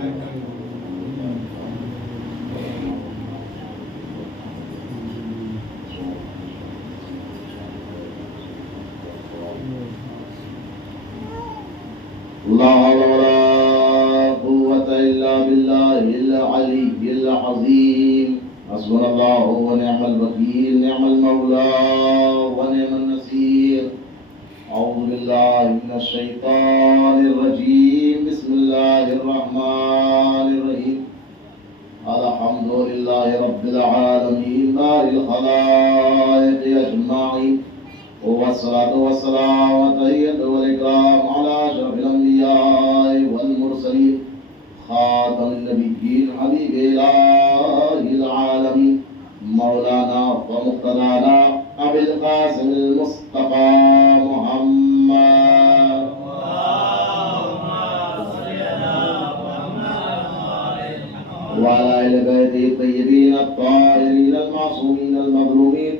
لا حول ولا قوة إلا بالله العلي العظيم. حسبنا الله ونعم الوكيل، نعم المولى ونعم النصير. أعوذ بالله من الشيطان الرجيم. بسم الله الرحمن الرحيم. الحمد لله رب العالمين بارئ الخلائق أجمعين، والصلاة والسلام والتحية والإكرام على أشرف الأنبياء والمرسلين خاتم النبيين حبيب إله العالمين مولانا ومقتدانا أبي القاسم المصطفى محمد. وعلى آل بيته الطيبين الطاهرين المعصومين المظلومين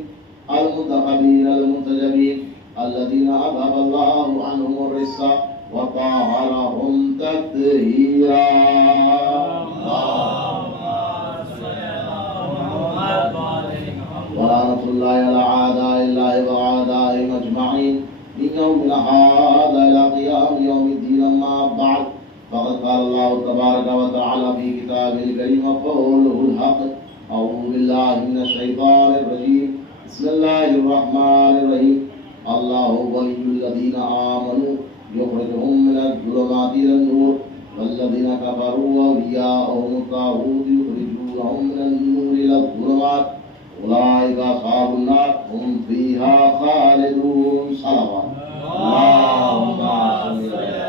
المنتخبين المنتجبين الذين أذهب الله عنهم الرجس وطهرهم تطهيرا. ولعنة الله على أعداء الله وأعدائهم أجمعين من يومنا هذا إلى قيام يوم الدين. أما بعد، فقد قال الله تبارك وتعالى في كتابه الكريم وقوله الحق. أعوذ بالله من الشيطان الرجيم. بسم الله الرحمن الرحيم. الله ولي الذين آمنوا يخرجهم من الظلمات إلى النور والذين كفروا أولياءهم الطاغوت يخرجونهم من النور إلى الظلمات أولئك أصحاب النار هم فيها خالدون. صلوات اللهم صل على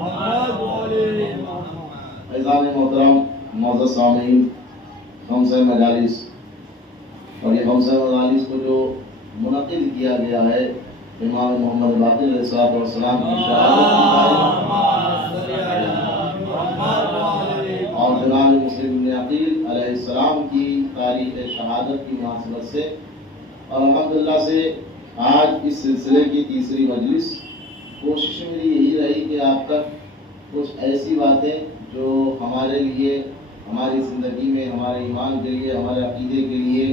محمد. عزیزان محترم، معزز سامعین، خمسہ مجالس، اور یہ خمسہ مجالس کو جو منعقد کیا گیا ہے امام محمد باقر علیہ السلام کی شہادت اور جناب مسلم بن عقیل علیہ السلام کی تاریخ شہادت کی مناسبت سے، اور الحمدللہ سے آج اس سلسلے کی تیسری مجلس. کوشش میری یہی رہی کہ آپ تک کچھ ایسی باتیں جو ہمارے لیے، ہماری زندگی میں، ہمارے ایمان کے لیے، ہمارے عقیدے کے لیے،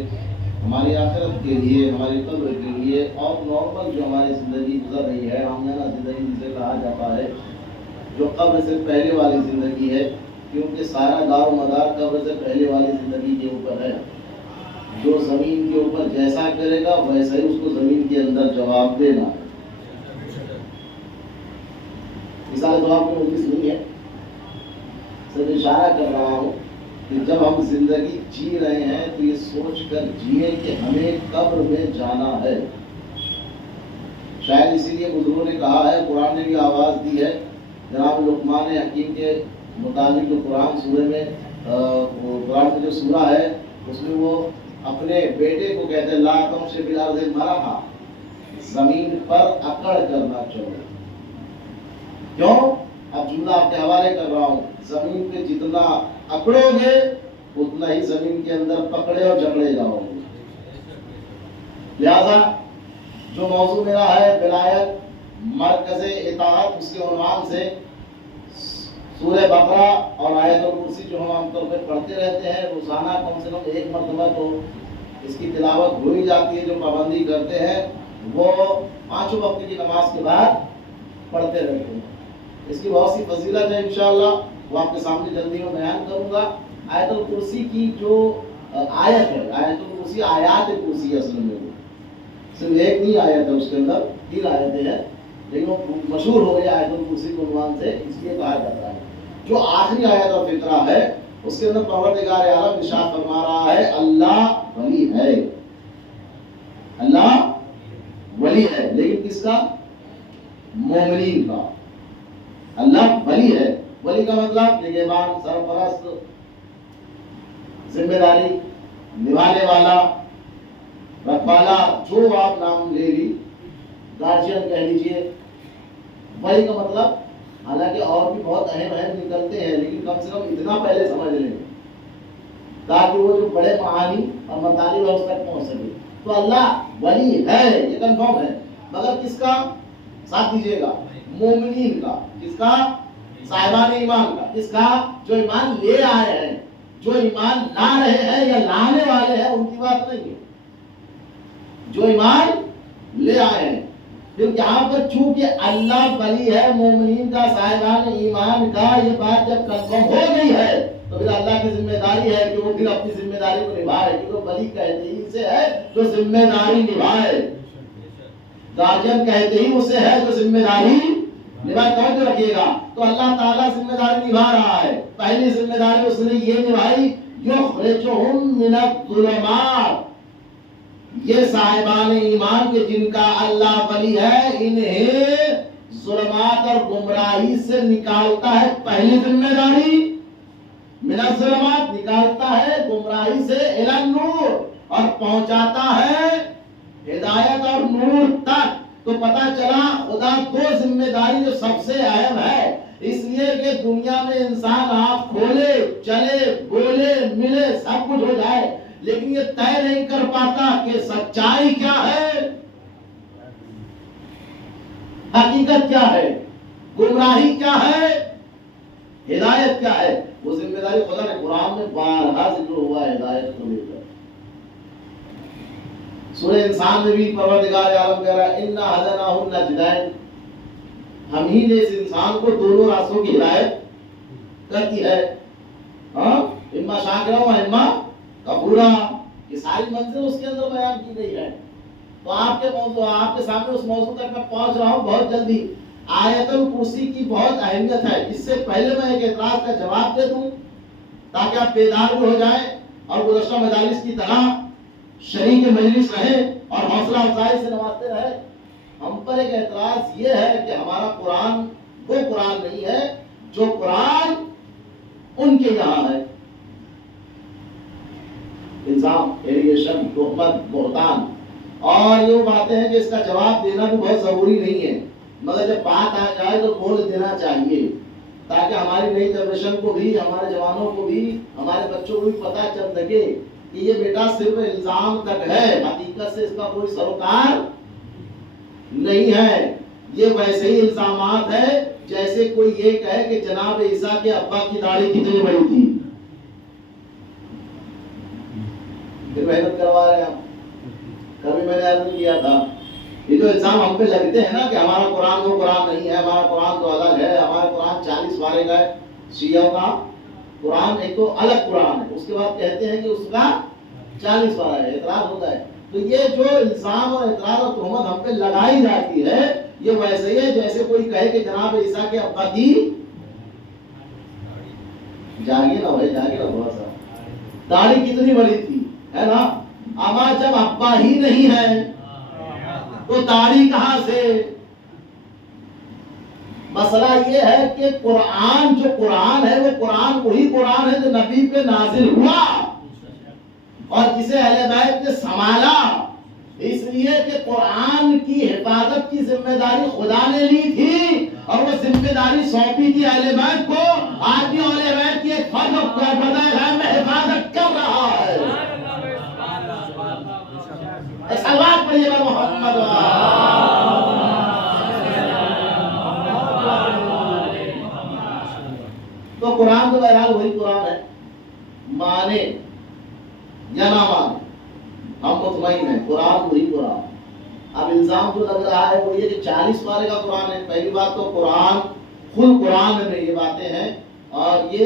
ہماری آخرت کے لیے، ہماری قبر کے لیے، اور نارمل جو ہماری زندگی گزر رہی ہے، ہمدانہ زندگی جسے کہا جاتا ہے، جو قبر سے پہلے والی زندگی ہے، کیونکہ سارا دار و مدار قبر سے پہلے والی زندگی کے اوپر ہے. جو زمین کے اوپر جیسا کرے گا ویسا ہی اس کو زمین کے اندر جواب دینا ہے. مثال جواب کی مجلس نہیں ہے، صرف اشارہ کر رہا ہوں کہ جب ہم زندگی جی رہے ہیں تو یہ سوچ کر جیے کہ ہمیں قبر میں جانا ہے. شاید اسی لیے بزرگوں نے کہا ہے، قرآن نے بھی آواز دی ہے. جناب لقمان حکیم کے مطابق جو قرآن سورہ میں قرآن میں جو سورہ ہے اس میں وہ اپنے بیٹے کو کہتے ہیں لا تمشی فی الارض مرحا، زمین پر اکڑ کرنا چاہیے. کیوں؟ اب جملہ آپ کے حوالے کر رہا ہوں. زمین پہ جتنا اکڑو گے اتنا ہی زمین کے اندر پکڑے اور جکڑے جاؤ گے. لہذا جو موضوع میرا ہے ولایت مرکز اطاعت، اس کے عنوان سے سورہ بقرہ اور آیت الکرسی جو ہم عام طور پہ پڑھتے رہتے ہیں، روزانہ کم سے کم ایک مرتبہ تو اس کی تلاوت ہوئی جاتی ہے. جو پابندی کرتے ہیں وہ 5 وقت کی نماز کے بعد پڑھتے رہتے ہیں. اس کی بہت سی فضیلت ہے، انشاءاللہ وہ آپ کے سامنے جلدی میں بیان کروں گا. آیت الکرسی کی جو آیت ہے، آیت الکرسی آیات کرسی اصل میں صرف ایک نہیں آیت ہے، اس کے اندر 3 آیتیں ہیں، لیکن وہ مشہور ہو گئی آیت الکرسی کے عنوان سے اس لیے کہا جاتا ہے. جو آخری آیت اور فقرہ ہے اس کے اندر پروردگار عالم ارشاد فرما رہا ہے اللہ ولی ہے. اللہ ولی ہے، لیکن کس کا؟ مومنین کا. اللہ ولی ہے. ولی کا مطلب نگہبان، سرپرست، ذمہ داری نبھانے والا، رکھوالا، جو آپ نام لے لی، گارجین کہہ لیجئے. ولی کا مطلب حالانکہ اور بھی بہت اہم نکلتے ہیں، لیکن کم سے کم اتنا پہلے سمجھ لیں تاکہ وہ جو بڑے معانی اور مطالب ہے اس تک پہنچ سکے. تو اللہ ولی ہے، یہ کنفرم ہے، مگر کس کا؟ ساتھ دیجیے گا، مومنین کا. کس کا؟ صاحبان ایمان کا، کس کا؟ جو ایمان لے آئے ہیں، جو ایمان لا رہے ہیں یا لانے والے ہیں ان کی بات نہیں ہے، جو ایمان لے آئے ہیں۔ پھر یہاں پر چونکہ اللہ ولی ہے مومنین کا، صاحبان ایمان کا، یہ بات جب کنفرم ہو گئی ہے تو پھر اللہ کی ذمہ داری ہے کہ وہ پھر اپنی ذمہ داری کو نبھائے، کیونکہ ولی کہتے ہی اسے ہے جو ذمہ داری نبھائے، گارجین کہتے ہی اسے ہے جو ذمہ داری نبھائے۔ توجہ رکھیے گا، تو اللہ تعالیٰ ذمہ داری نبھا رہا ہے۔ پہلی ذمہ داری اس نے یہ نبھائی، یخرجہم من الظلمات، یہ صاحبان ایمان کے جن کا اللہ ولی ہے، انہیں ظلمات اور گمراہی سے نکالتا ہے۔ پہلی ذمہ داری من الظلمات، نکالتا ہے گمراہی سے الی النور، اور پہنچاتا ہے ہدایت اور نور تک۔ تو پتہ چلا خدا دو ذمہ داری جو سب سے اہم ہے، اس لیے کہ دنیا میں انسان آپ کھولے چلے بولے ملے سب کچھ ہو جائے، لیکن یہ طے نہیں کر پاتا کہ سچائی کیا ہے، حقیقت کیا ہے، گمراہی کیا ہے، ہدایت کیا ہے۔ وہ ذمہ داری خدا نے قرآن میں بارہا ذکر ہوا ہے ہدایت کو لے کر۔ سورہ انسان میں بھی پروردگار عالم کہہ رہا ہے اِنَّا هَدَيْنَاهُ النَّجْدَيْنِ، ہم ہی نے اس انسان کو دونوں راستوں کی ہدایت کر دی ہے، ہاں، اما شاکرا و اما کفورا، یہ ساری منزل اس کے اندر بیان کی گئی ہے۔ تو آپ کے سامنے اس موضوع تک میں پہنچ رہا ہوں بہت جلدی۔ آیت الکرسی کی بہت اہمیت ہے، اس سے پہلے میں ایک اعتراض کا جواب دے دوں تاکہ آپ بیدار بھی ہو جائیں اور گزشتہ مجالس کی طرح شریک مجلس رہے اور حوصلہ افزائی سے نوازتے رہے۔ ہم پر ایک اعتراض یہ ہے کہ ہمارا قرآن وہ قرآن نہیں ہے جو قرآن ان کے یہاں ہے۔ الزام، ایلیگیشن، تہمت، بہتان اور یہ باتیں ہیں کہ اس کا جواب دینا بھی بہت ضروری نہیں ہے، مگر جب بات آ جائے تو بول دینا چاہیے تاکہ ہماری نئی جنریشن کو بھی، ہمارے جوانوں کو بھی، ہمارے بچوں کو بھی پتہ چل سکے کہ یہ بیٹا صرف الزام تک ہے، حقیقت سے اس کا کوئی سروکار نہیں ہے۔ یہ ویسے ہی الزامات ہے جیسے کوئی یہ کہے کہ جناب عیسیٰ کے ابا کی داڑھی کتنی بڑی تھی، پھر محنت کروا رہے ہیں۔ کبھی میں نے عرض کیا تھا یہ جو الزام ہم پہ لگتے ہیں نا کہ ہمارا قرآن وہ قرآن نہیں ہے، ہمارا قرآن تو الگ ہے، ہمارا قرآن 40 پارے کا ہے، شیعوں کا قرآن ایک تو الگ قرآن ہے، اس کے بعد کہتے ہیں کہ اس کا 40 پارہ ہے، اعتراض ہوتا ہے۔ تو یہ جو الزام اور اعتراض اور تہمت ہم پہ لگائی جاتی ہے یہ ویسے ہی ہے جیسے کوئی کہے کہ جناب عیسیٰ کے ابا کی، جاگیے نا بھائی، جاگیے نا تھوڑا سا، داڑھی کتنی بڑی تھی، ہے نا؟ اما جب ابا ہی نہیں ہے تو داڑھی کہاں سے؟ مسئلہ یہ ہے کہ قرآن جو قرآن ہے وہ قرآن وہی قرآن ہے جو نبی پہ نازل ہوا اور جسے اہل بیت نے سنبھالا، اس لیے کہ قرآن کی حفاظت کی ذمہ داری خدا نے لی تھی اور وہ ذمہ داری سونپی تھی اہل بیت کو۔ آج بھی اہل بیت کی ایک فرد غیب میں حفاظت کر رہا ہے۔ صلوات پڑھیے گا محمد۔ تو قرآن تو بہرحال وہی قرآن ہے، مانے یا نہ مانے ہم مطمئن ہیں قرآن وہی قرآن۔ اب الزام جو لگ رہا ہے وہ یہ کہ 40 پارے کا قرآن ہے۔ پہلی بات تو قرآن خود قرآن میں یہ باتیں ہیں اور یہ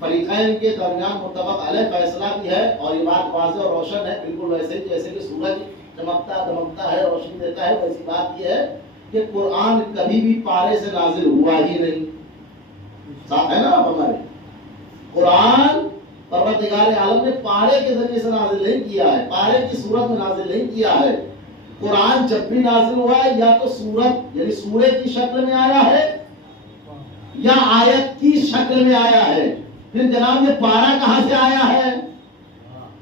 فریقین کے درمیان متفق علیہ فیصلہ بھی ہے اور یہ بات واضح اور روشن ہے، بالکل ویسے ہی جیسے کہ سورج چمکتا دمکتا ہے، روشنی دیتا ہے، ویسی بات یہ ہے کہ قرآن کبھی بھی پارے سے نازل ہوا ہی نہیں۔ صاف ہے نا آپ ہمارے؟ قرآن پروردگار عالم نے پارے کے ذریعے سے نازل نہیں کیا ہے، پارے کی صورت میں نازل نہیں کیا ہے۔ قرآن جب بھی نازل ہوا ہے یا تو صورت یعنی سورے کی شکل میں آیا ہے یا آیت کی شکل میں آیا ہے۔ پھر جناب یہ پارا کہاں سے آیا ہے؟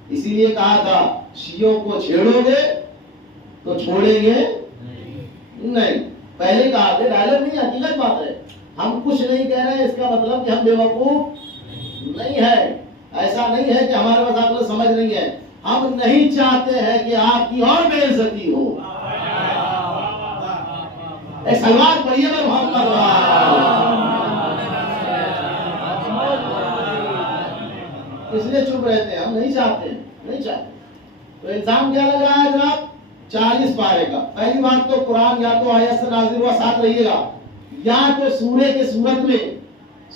اسی لیے کہا تھا شیعوں کو چھیڑو گے تو چھوڑیں گے نہیں۔ پہلے کہا کہ ڈائلگ نہیں، حقیقت بات ہے، ہم کچھ نہیں کہہ رہے ہیں اس کا مطلب کہ ہم بے وقوف نہیں ہے، ایسا نہیں ہے کہ ہمارے پاس عقل سمجھ نہیں ہے، ہم نہیں چاہتے ہیں کہ آپ کی اور بے عزتی ہو۔ سلوات پڑھیے گا محمد۔ اس لیے چپ رہتے ہیں، ہم نہیں چاہتے ہیں، نہیں چاہتے۔ تو الزام کیا لگ رہا ہے جناب؟ 40 پارے کا۔ پہلی بات تو قرآن یا تو آیت سے نازل ہوا، ساتھ رہیے گا، یا تو سورے کے صورت میں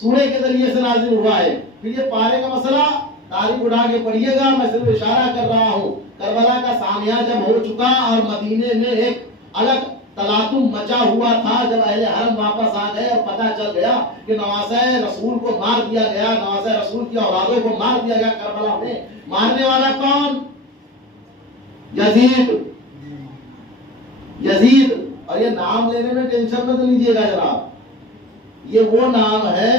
سورے کے ذریعے سے نازل ہوا ہے۔ پھر یہ پارے کا مسئلہ تاریخ اٹھا کے پڑھیے گا، میں صرف اشارہ کر رہا ہوں۔ کربلا کا سامیہ جب ہو چکا اور مدینے میں ایک الگ تلاطم مچا ہوا تھا، جب اہل حرم واپس آ گئے اور پتہ چل گیا کہ نواسہ رسول کو مار دیا گیا، نواسہ رسول کی اولادوں کو مار دیا گیا کربلا میں، مارنے والا کون؟ یزید۔ یزید، اور یہ نام لینے میں ٹینشن مت لیجیے گا جناب، یہ وہ نام ہے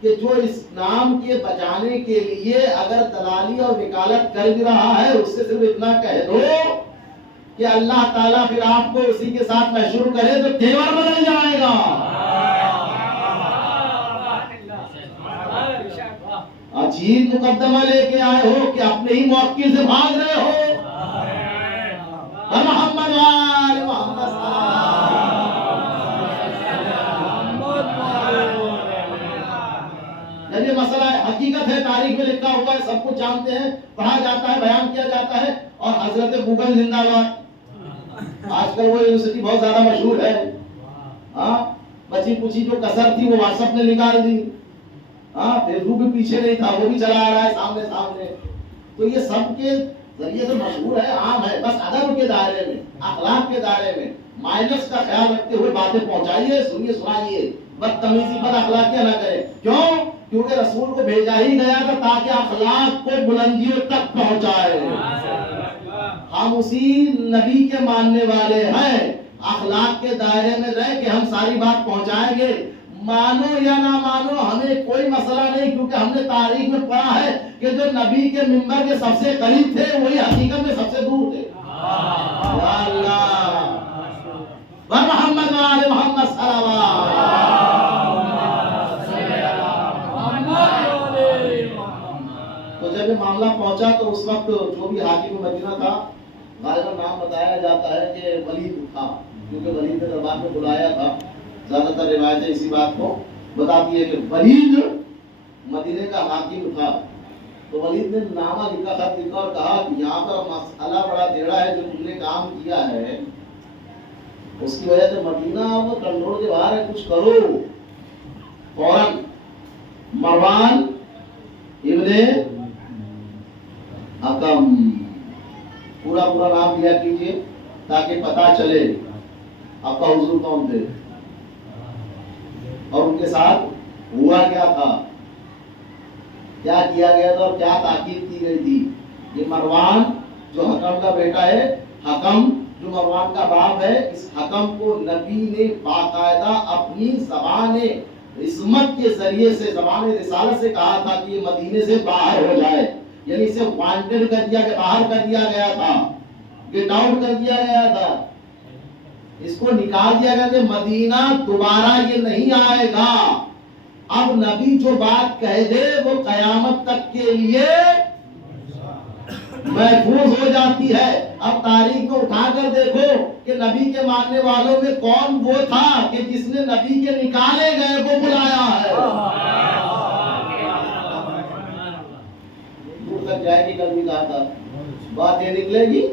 کہ جو اس نام کے بچانے کے لیے اگر دلالی اور وکالت کر بھی رہا ہے، اس سے صرف اتنا کہہ دو کہ اللہ تعالیٰ پھر آپ کو اسی کے ساتھ محشور کرے تو تیور بدل جائے گا۔ عجیب مقدمہ لے کے آئے ہو کہ اپنے ہی موکل سے بھاگ رہے ہو۔ محمد وآل محمد صلی جب یہ مسئلہ حقیقت ہے، تاریخ میں لکھا ہوا ہے، سب کچھ جانتے ہیں، پڑھا جاتا ہے، بیان کیا جاتا ہے، اور حضرت گوگل زندہ باد۔ آج کل وہ یونیورسٹی بہت زیادہ مشہور ہے، ہاں، بچی پوچھی جو کسر تھی وہ واٹس ایپ نے نکال دی، ہاں، فیس بک بھی پیچھے نہیں تھا، وہ بھی چلا آ رہا ہے سامنے سامنے۔ تو یہ سب کے ذریعے سے مشہور ہے، عام ہے، بس ادب کے دائرے میں، اخلاق کے دائرے میں مائنس کا خیال رکھتے ہوئے باتیں پہنچائیے، سنیے، سنائیے، بدتمیزی بد اخلاقیاں نہ کریں۔ کیوں؟ کیونکہ رسول کو بھیجا ہی گیا تھا تاکہ اخلاق کو بلندیوں تک پہنچائے۔ ہم اسی نبی کے ماننے والے ہیں، اخلاق کے دائرے میں رہ کے ہم ساری بات پہنچائیں گے۔ مانو یا نہ مانو ہمیں کوئی مسئلہ نہیں، کیونکہ ہم نے تاریخ میں پڑھا ہے کہ جو نبی کے منبر کے سب سے قریب تھے وہی حقیقت میں سب سے دور تھے۔ یا اللہ محمد وآل محمد صلوات۔ تو جب یہ معاملہ پہنچا تو اس وقت جو بھی حاکم مدینہ تھا، غالباً نام بتایا جاتا ہے کہ ولید تھا، کیونکہ ولید نے دربار میں بلایا تھا۔ زیادہ تر روایتیں اسی بات کو بتاتی ہے کہ ولید مدینے کا حاکم تھا۔ تو ولید نے نامہ لکھا، خط لکھا اور کہا کہ یہاں پر مسئلہ بڑا ٹیڑھا ہے، جو تم نے کام کیا ہے اس کی وجہ سے مدینہ اب کنٹرول کے باہر ہے، کچھ کرو۔ فوراً مروان ابن حکم، پورا نام لیا کیجئے تاکہ پتہ چلے آپ کا حضور کون تھے اور ان کے ساتھ ہوا کیا تھا، کیا کیا گیا تھا اور کیا تاکید کی گئی تھی۔ یہ مروان جو حکم کا بیٹا ہے، حکم جو مروان کا باپ ہے، اس حکم کو نبی نے باقاعدہ اپنی زبان عصمت کے ذریعے سے، زبان رسالت سے کہا تھا کہ یہ مدینے سے باہر ہو جائے، یعنی اسے وانٹڈ کر دیا، کہ باہر کر دیا گیا تھا، گیٹ آؤٹ کر دیا گیا تھا، اس کو نکال دیا گیا کہ مدینہ دوبارہ یہ نہیں آئے گا۔ اب نبی جو بات کہہ دے وہ قیامت تک کے لیے محفوظ ہو جاتی ہے۔ اب تاریخ کو اٹھا کر دیکھو کہ نبی کے ماننے والوں میں کون وہ تھا کہ جس نے نبی کے نکالے گئے کو بلایا ہے۔ دور تک جائے گی، کل بھی کہا تھا، بات یہ نکلے گی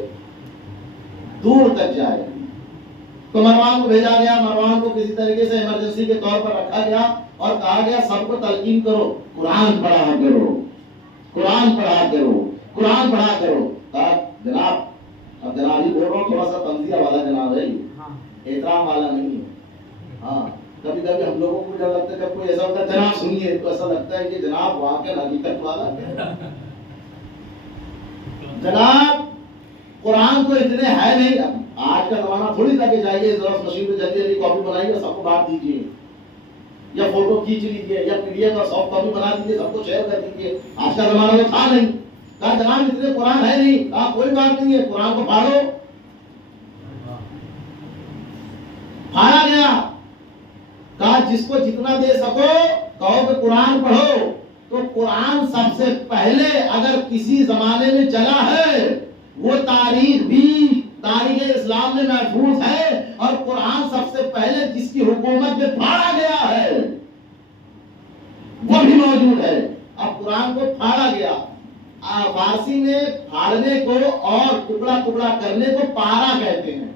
دور تک جائے گی۔ تو مروان کو بھیجا گیا، مروان کو کسی طریقے سے ایمرجنسی کے طور پر رکھا گیا اور کہا گیا سب کو تلقین کرو، قرآن پڑھا کرو، قرآن پڑھا کرو، قرآن پڑھا کرو۔ کہا جناب، اب جناب ہی بول رہا ہوں، تھوڑا سا تنزیہ والا جناب ہے، احترام والا نہیں ہے۔ ہاں، کبھی کبھی ہم لوگوں کو جب لگتا ہے، جب کوئی ایسا ہوتا ہے جناب سنیے، تو ایسا لگتا ہے کہ جناب وہاں کے حقیقت والا جناب قرآن تو اتنے ہے نہیں۔ آج کا زمانہ تھوڑی تھا کہ جائیے ذرا مشین میں جلدی جلدی کاپی بنائیے اور سب کو بانٹ دیجیے، یا فوٹو کھینچ لیجیے، یا پی ڈی ایف اور سافٹ کاپی بنا دیجیے، سب کو شیئر کر دیجیے۔ آج کا زمانہ تو تھا نہیں۔ کہا جناب اتنے قرآن ہے نہیں۔ کہا کوئی بات نہیں ہے، قرآن کو پڑھو۔ پڑھایا گیا۔ کہا جس کو جتنا دے سکو کہو کہ قرآن پڑھو۔ تو قرآن سب سے پہلے اگر کسی زمانے میں چلا ہے، وہ تاریخ بھی تاریخ اسلام میں محفوظ ہے، اور قرآن سب سے پہلے جس کی حکومت میں پھاڑا گیا ہے وہ بھی موجود ہے۔ اب قرآن کو پھاڑا گیا، فارسی میں پھاڑنے کو اور ٹکڑا ٹکڑا کرنے کو پارا کہتے ہیں.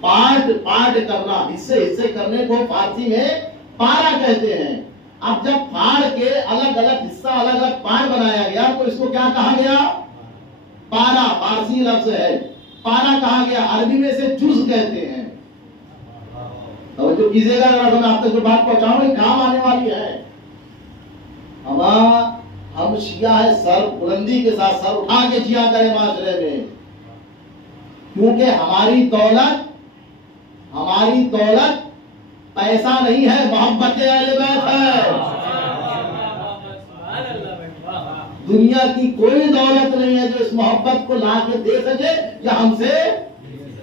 پارٹ کرنا، حصے کرنے کو فارسی میں پارا کہتے ہیں. اب جب پھاڑ کے الگ الگ حصہ الگ الگ پارٹ بنایا گیا تو اس کو کیا کہا گیا؟ پارا. فارسی لفظ ہے، پارا کہا گیا. عربی میں سے جز کہتے ہیں. توجہ کیجیے گا، اگر میں آپ تک جو بات پہنچاؤں یہ کام آنے والی ہے. ہم شیعہ ہے، سر بلندی کے ساتھ سر اٹھا کے جیا کرے معاشرے میں، کیونکہ ہماری دولت پیسہ نہیں ہے، محبت اہل بیت ہے. دنیا کی کوئی دولت نہیں ہے جو اس محبت کو لا کے دے سکے یا ہم سے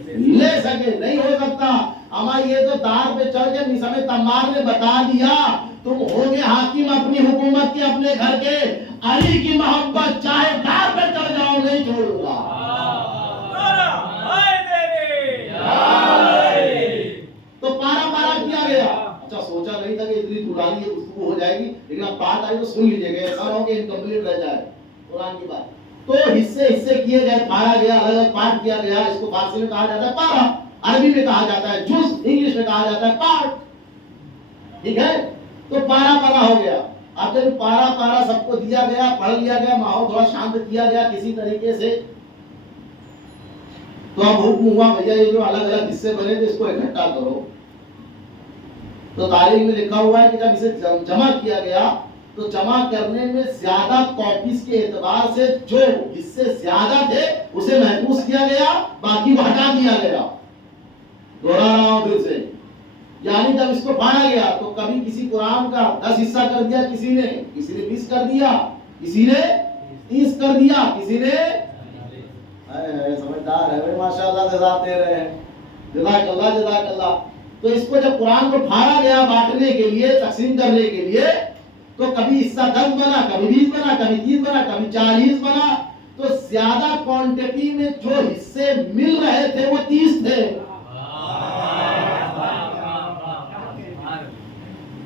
لے سکے. نہیں ہو سکتا. ہمارا یہ تو دار پہ چڑھ کے نسم تمار نے بتا دیا تم ہوگے حاکم اپنی حکومت کے، اپنے گھر کے. علی کی محبت چاہے دار پہ چڑھ جاؤ نہیں چھوڑوں گا. تو پارا کیا گیا. اچھا سوچا نہیں تھا کہ اتنی طولانی گفتگو ہو جائے گی، لیکن اب بات آئی تو سن لیجیے گا، ایسا ہو کہ انکمپلیٹ رہ جائے قرآن کی بات. تو حصے کیے گئے، پھاڑا گیا، الگ الگ پارٹ کیا گیا. اس کو فارسی میں کہا جاتا ہے پارا، عربی میں کہا جاتا ہے جز، انگلش میں کہا جاتا ہے پارٹ. ٹھیک ہے، تو پارا ہو گیا. اب جب پارا سب کو دیا گیا، پڑھ لیا گیا، ماحول تھوڑا شانت کیا گیا کسی طریقے سے، تو اب حکم ہوا بھیا یہ جو الگ الگ حصے بنے تھے اس کو اکٹھا کرو. تو تاریخ میں لکھا ہوا ہے کہ جب اسے جمع کیا گیا تو جمع کرنے میں زیادہ کاپیز کے اعتبار سے جو حصے زیادہ تھے اسے محفوظ کیا گیا، باقی وہ ہٹا دیا گیا. دوہرا رہا ہوں پھر سے، یعنی جب اس کو پھاڑا گیا تو کبھی کسی قرآن کا 10 حصہ کر دیا کسی نے 20 کر دیا، کسی نے 30 کر دیا، کسی نے سمجھدار ہے ماشاءاللہ، جزاک دے رہے ہیں، جزاک اللہ. تو اس کو جب قرآن کو پھاڑا گیا بانٹنے کے لیے، تقسیم کرنے کے لیے، تو کبھی حصہ 10 بنا، کبھی 20 بنا، کبھی 30 بنا، کبھی 40 بنا. تو زیادہ کوانٹٹی میں جو حصے مل رہے تھے وہ 30 تھے.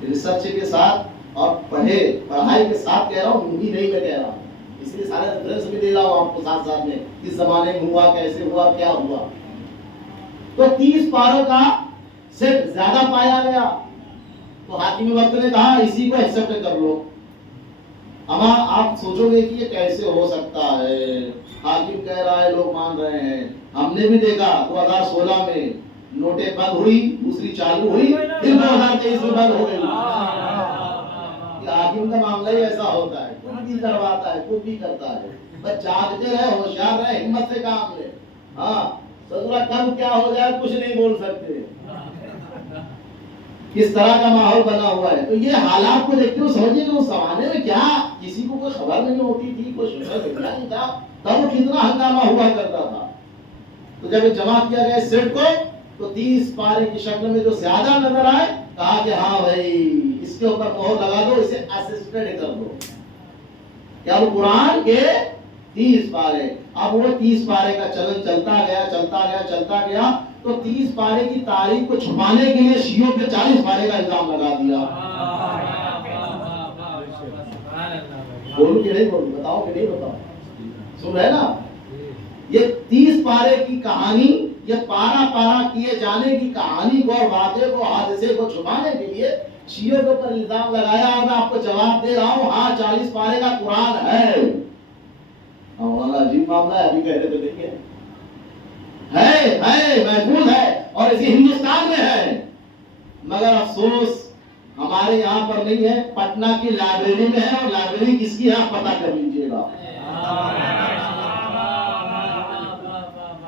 ریسرچ کے ساتھ اور پڑھائی کے ساتھ کہہ رہا ہوں، ہندی نہیں میں کہہ رہا ہوں، اس لیے سارے ریفرنس بھی دے رہا ہوں آپ کو ساتھ میں، کس زمانے میں ہوا، کیسے ہوا، کیا ہوا. تو 30 پاروں کا سیٹ زیادہ پایا گیا تو حاکم وقت نے کہا اسی کو ایکسپٹ کر لو. اب آپ سوچو گے کہ یہ کیسے ہو سکتا ہے، حاکم کہہ رہا ہے لوگ مان رہے ہیں. ہم نے بھی دیکھا 2016 میں نوٹیں بند ہوئی، دوسری چالو ہوئی، پھر 2023 میں بند ہو گئی. حاکم کا معاملہ ہی ایسا ہوتا ہے، کچھ بھی کرواتا ہے، کچھ بھی کرتا ہے. بس جاگتے رہے، ہوشیار رہے، ہمت سے کام لے. ہاں ضرورت کب کیا ہو جائے کچھ نہیں بول سکتے. کس طرح کا ماحول بنا ہوا ہے. تو یہ حالات کو دیکھتے ہو سمجھیے کہ اس زمانے میں کیا کسی کو کوئی خبر نہیں ہوتی تھی، کوئی سوشل میڈیا نہیں تھا، تب کتنا ہنگامہ ہوا کرتا تھا. تو جب جمع کیا گیا اس سیٹ کو تو 30 پارے کی شکل میں جو زیادہ نظر آئے کہا کہ ہاں بھائی اس کے اوپر مہر لگا دو، اسے اسسٹڈ کر دو. کیا وہ قرآن کے 30 پارے. اب وہ 30 پارے کا چلن چلتا گیا تو 30 پارے کی تاریخ کو چھپانے کے لیے شیعوں پہ 40 پارے کا الزام لگا دیا. بولوں کہ نہیں بولوں، بتاؤ کہ نہیں بتاؤ، سن رہے نا. یہ 30 پارے کی کہانی، یہ پارا کیے جانے کی کہانی کو، واقعے کو، حادثے کو چھپانے کے لیے شیعوں کے اوپر الزام لگایا. اور میں آپ کو جواب دے رہا ہوں، ہاں 40 پارے کا قرآن ہے. عجیب معاملہ ہے، ابھی کہہ رہے تھے دیکھیے ہے محفوظ ہے اور اسی ہندوستان میں ہے. مگر افسوس ہمارے یہاں پر نہیں ہے، پٹنہ کی لائبریری میں ہے. اور لائبریری کس کی ہے آپ پتہ کر لیجیے گا.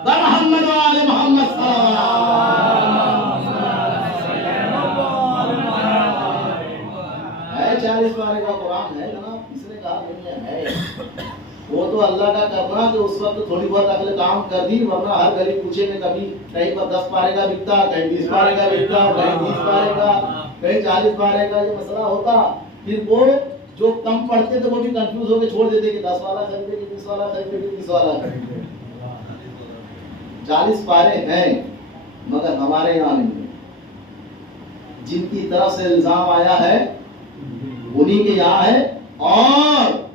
محمد وآل محمد صلی ہے. 40 پارے کا قرآن ہے جناب، کس نے کہا نہیں ہے. وہ تو اللہ کا کرنا کہ اس وقت تھوڑی بہت اگلے کام کر دی، ورنہ ہر غریب پوچھے میں کبھی کہیں پر 10 پارے کا بکتا، کہیں 20 پارے کا بکتا، کہیں 30 پارے کا، کہیں 40 پارے کا. یہ مسئلہ ہوتا. پھر وہ جو کم پڑھتے تھے وہ بھی کنفیوز ہو کے چھوڑ دیتے کہ 10 والا خریدے کہ 20 والا خریدے کہ 30 والا خریدے. 40 پارے ہیں مگر ہمارے یہاں نہیں. جن کی طرف سے الزام آیا ہے انہی کے یہاں ہے. اور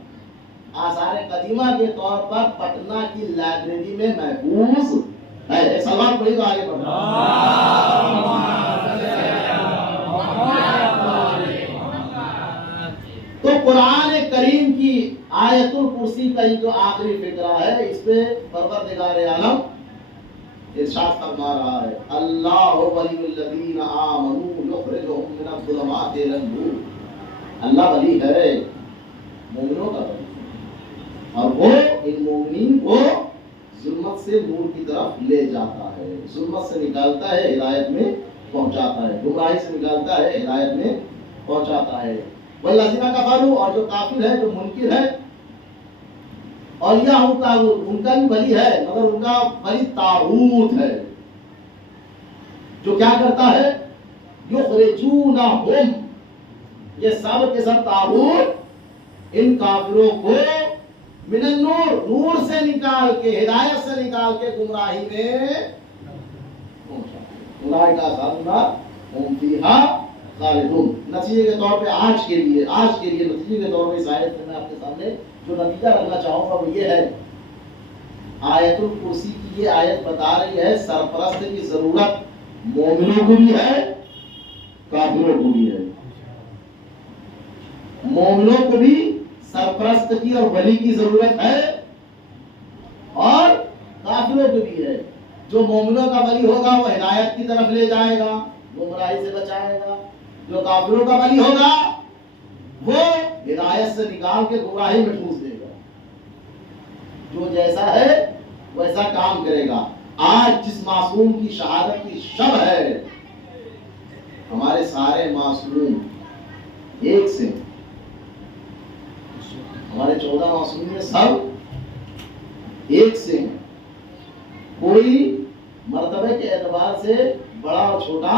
آثار قدیمہ کے طور پر پٹنہ کی لائبریری میں محفوظ ہے. سلام پڑھی تو آگے بڑھنا. تو قرآن کریم کی آیت الکرسی کا جو آخری فقرہ ہے اس پہ پروردگار عالم ارشاد فرما رہا ہے اللہ ولی الذین آمنوا یخرجهم من الظلمات الی النور. اللہ ولی ہے مومنوں کا ولی اور وہ ان مومنین کو ظلمت سے نور کی طرف لے جاتا ہے, ظلمت سے نکالتا ہے ہدایت میں پہنچاتا ہے, گمراہی سے نکالتا ہے ہدایت میں پہنچاتا ہے. والذین کفروا اور جو کافر ہے جو منکر ہے اولیاء طاغوت ان کا بھی ولی ہے مگر ان کا ولی طاغوت ہے جو کیا کرتا ہے یخرجونہم, یہ سب کے سب طاغوت ان کافروں کو من النور نور سے نکال کے ہدایت سے نکال کے گمراہی میں اولئک اصحاب النار هم فیہا خالدون. نتیجے کے طور پہ آج کے لیے نتیجے کے طور پہ اس آیت میں آپ کے سامنے جو نتیجہ رکھنا چاہوں گا وہ یہ ہے آیت الکرسی کی یہ آیت بتا رہی ہے سرپرست کی ضرورت مومنوں کو بھی ہے کافروں کو بھی ہے. مومنوں کو بھی سرپرست کی اور ولی کی ضرورت ہے اور کافروں کو بھی ہے. جو مومنوں کا ولی ہوگا وہ ہدایت کی طرف لے جائے گا, گمراہی سے بچائے گا. جو کافروں کا ولی ہوگا وہ ہدایت سے نکال کے گمراہی میں ٹھونس دے گا. جو جیسا ہے ویسا کام کرے گا. آج جس معصوم کی شہادت کی شب ہے, ہمارے سارے معصوم ایک سے, ہمارے 14 معصوم میں سب ایک سے ہیں, کوئی مرتبے کے اعتبار سے بڑا اور چھوٹا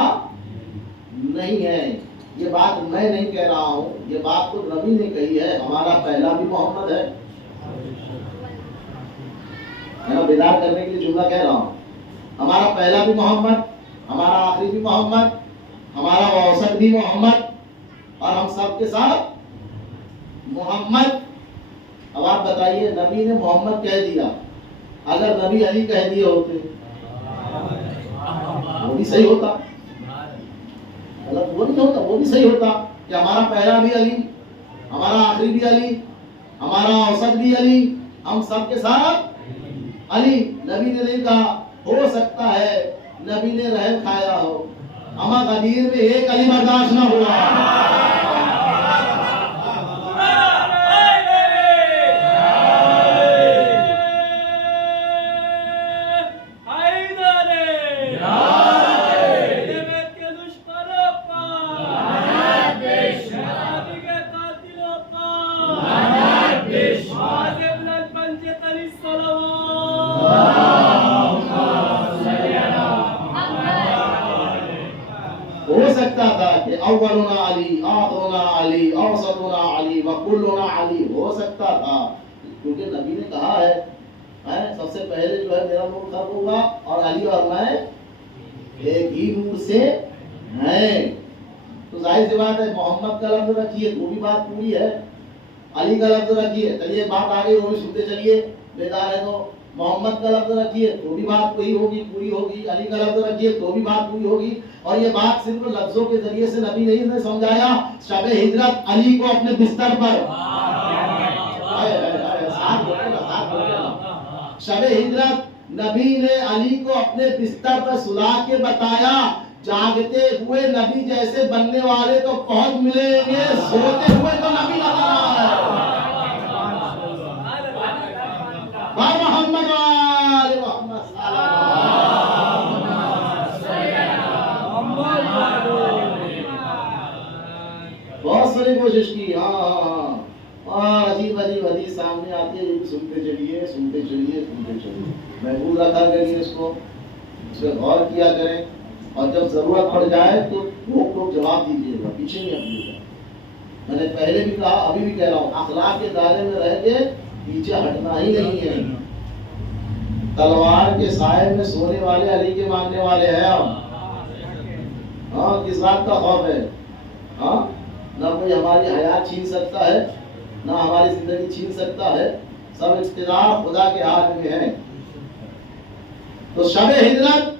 نہیں ہے. یہ بات میں نہیں کہہ رہا ہوں, یہ بات تو نبی نے کہی ہے. ہمارا پہلا بھی محمد ہے, میں بیدار کرنے کے لیے جملہ کہہ رہا ہوں. ہمارا پہلا بھی محمد, ہمارا آخری بھی محمد, ہمارا اوسط بھی محمد اور ہم سب کے ساتھ محمد. اب آپ بتائیے نبی نے محمد کہہ دیا, اگر نبی علی کہہ دیے ہوتے وہ بھی صحیح ہوتا, غلط وہ نہیں ہوتا, وہ بھی صحیح ہوتا کہ ہمارا پہلا بھی علی, ہمارا آخری بھی علی, ہمارا اوسط بھی علی, ہم سب کے ساتھ علی. نبی نے نہیں کہا. ہو سکتا ہے نبی نے رحم کھایا ہو, اما غدیر میں ایک علی برداشت نہ ہوا. اولنا علی, آخرنا علی, اوسطنا علی, وکلنا علی. ہو سکتا تھا کیونکہ نبی نے کہا ہے سب سے پہلے جو ہے میرا نور خلق ہوا اور علی اور میں ایک ہی نور سے ہیں. تو ظاہر سی بات ہے محمد کا لفظ رکھیے وہ بھی بات پوری ہے, علی کا لفظ رکھیے چلیے بات آگے وہ بھی سنتے چلیے بیدار ہے. تو محمد کا لفظ رکھیے تو بھی بات وہی ہوگی, پوری ہوگی. علی کا لفظ رکھیے تو بھی بات پوری ہوگی. اور یہ بات صرف لفظوں کے ذریعے سے نبی نہیں نے سمجھایا. شب ہجرت علی کو اپنے بستر پر, شب ہجرت نبی نے علی کو اپنے بستر پر سلا کے بتایا جاگتے ہوئے نبی جیسے بننے والے تو پہنچ ملیں گے, سوتے ہوئے تو نبی نظر آ رہا ہے. محمد وآل محمد بہت ساری کوشش کی. ہاں عجیب عجیب حدیث سامنے آتی ہے, سنتے چلیے سنتے چلیے سنتے چلیے. محفوظ رکھا کریے اس کو, اس پہ غور کیا کریں اور جب ضرورت پڑ جائے تو وہ جواب دیجیے گا, پیچھے نہیں ہٹیے گا. میں نے پہلے بھی کہا ابھی بھی کہہ رہا ہوں, اخلاق کے دائرے میں رہ کے پیچھے ہٹنا ہی نہیں ہے. تلوار کے سائے میں سونے والے علی کے ماننے والے ہیں ہم. ہاں کس بات کا خوف ہے؟ ہاں نہ کوئی ہماری حیات چھین سکتا ہے نہ ہماری زندگی چھین سکتا ہے، سب اقتدار خدا کے ہاتھ میں ہے۔ تو شب ہجرت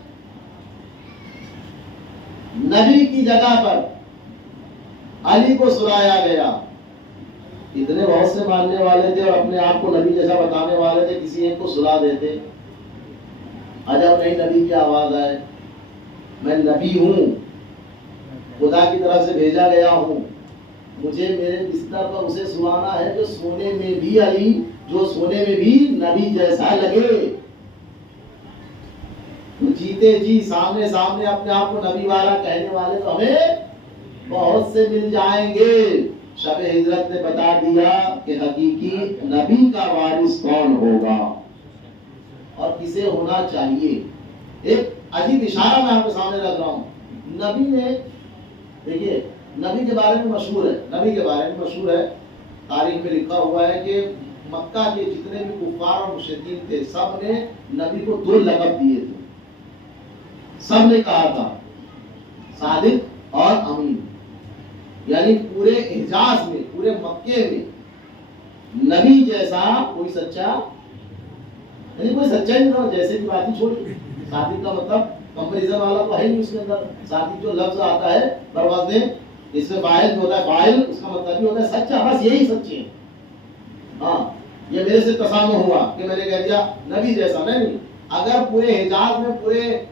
نبی کی جگہ پر علی کو سلایا گیا۔ اتنے بہت سے ماننے والے تھے اور اپنے آپ کو نبی جیسا بتانے والے تھے، کسی ایک کو سلا دیتے، عجب نہیں نبی کی آواز آئے، میں نبی ہوں، خدا کی طرف سے بھیجا گیا ہوں، مجھے میرے بستر پر اسے سلانا ہے جو سونے میں بھی علی، جو سونے میں بھی نبی جیسا لگے۔ جیتے جی سامنے سامنے اپنے آپ کو نبی والا کہنے والے تو ہمیں بہت سے مل جائیں گے۔ شب ہجرت نے بتا دیا کہ حقیقی نبی کا وارث کون ہوگا اور کسے ہونا چاہیے۔ ایک عجیب اشارہ میں آپ کے سامنے رکھ رہا ہوں۔ نبی نے دیکھیے، نبی کے بارے میں مشہور ہے، نبی کے بارے میں مشہور ہے، تاریخ میں لکھا ہوا ہے کہ مکہ کے جتنے بھی کفار اور مشرکین تھے، سب نے نبی کو 2 لقب دیے تھے۔ سب نے کہا تھا صادق اور امین، یعنی پورے حجاز میں، پورے مکے میں نبی جیسا کوئی سچا، یعنی کوئی سچا ہی نہیں، جیسے کی بات ہی چھوڑی۔ صادق کا مطلب کمپریزن والا تو ہے نہیں اس کے اندر۔ صادق جو لفظ آتا ہے بروازنے، اس میں فاعل جو ہوتا ہے، فاعل اس کا مطلب بھی ہوتا ہے سچا، بس یہی سچے ہیں۔ ہاں، یہ میرے سے تسامح ہوا کہ میں نے کہہ دیا نبی جیسا، نہیں، اگر پورے حجاز میں، پورے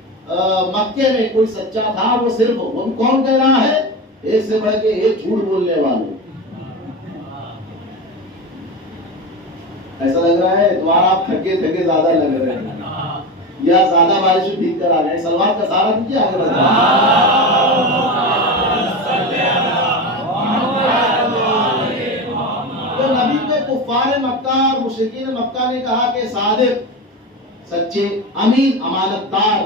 مکے میں کوئی سچا تھا، وہ صرف وہ کون کہہ رہا ہے؟ ایک سے بڑھ کے ایک جھوٹ بولنے والے۔ ایسا لگ رہا ہے تمہارا آپ تھکے تھکے زیادہ لگ رہے ہیں یا زیادہ بارش ٹھیک کر آ گئے، سلوات کا سارا دیجیے آگے تو نبی کو کفار مکہ اور مشرکین مکہ نے کہا کہ صادق، سچے، امین، امانت دار۔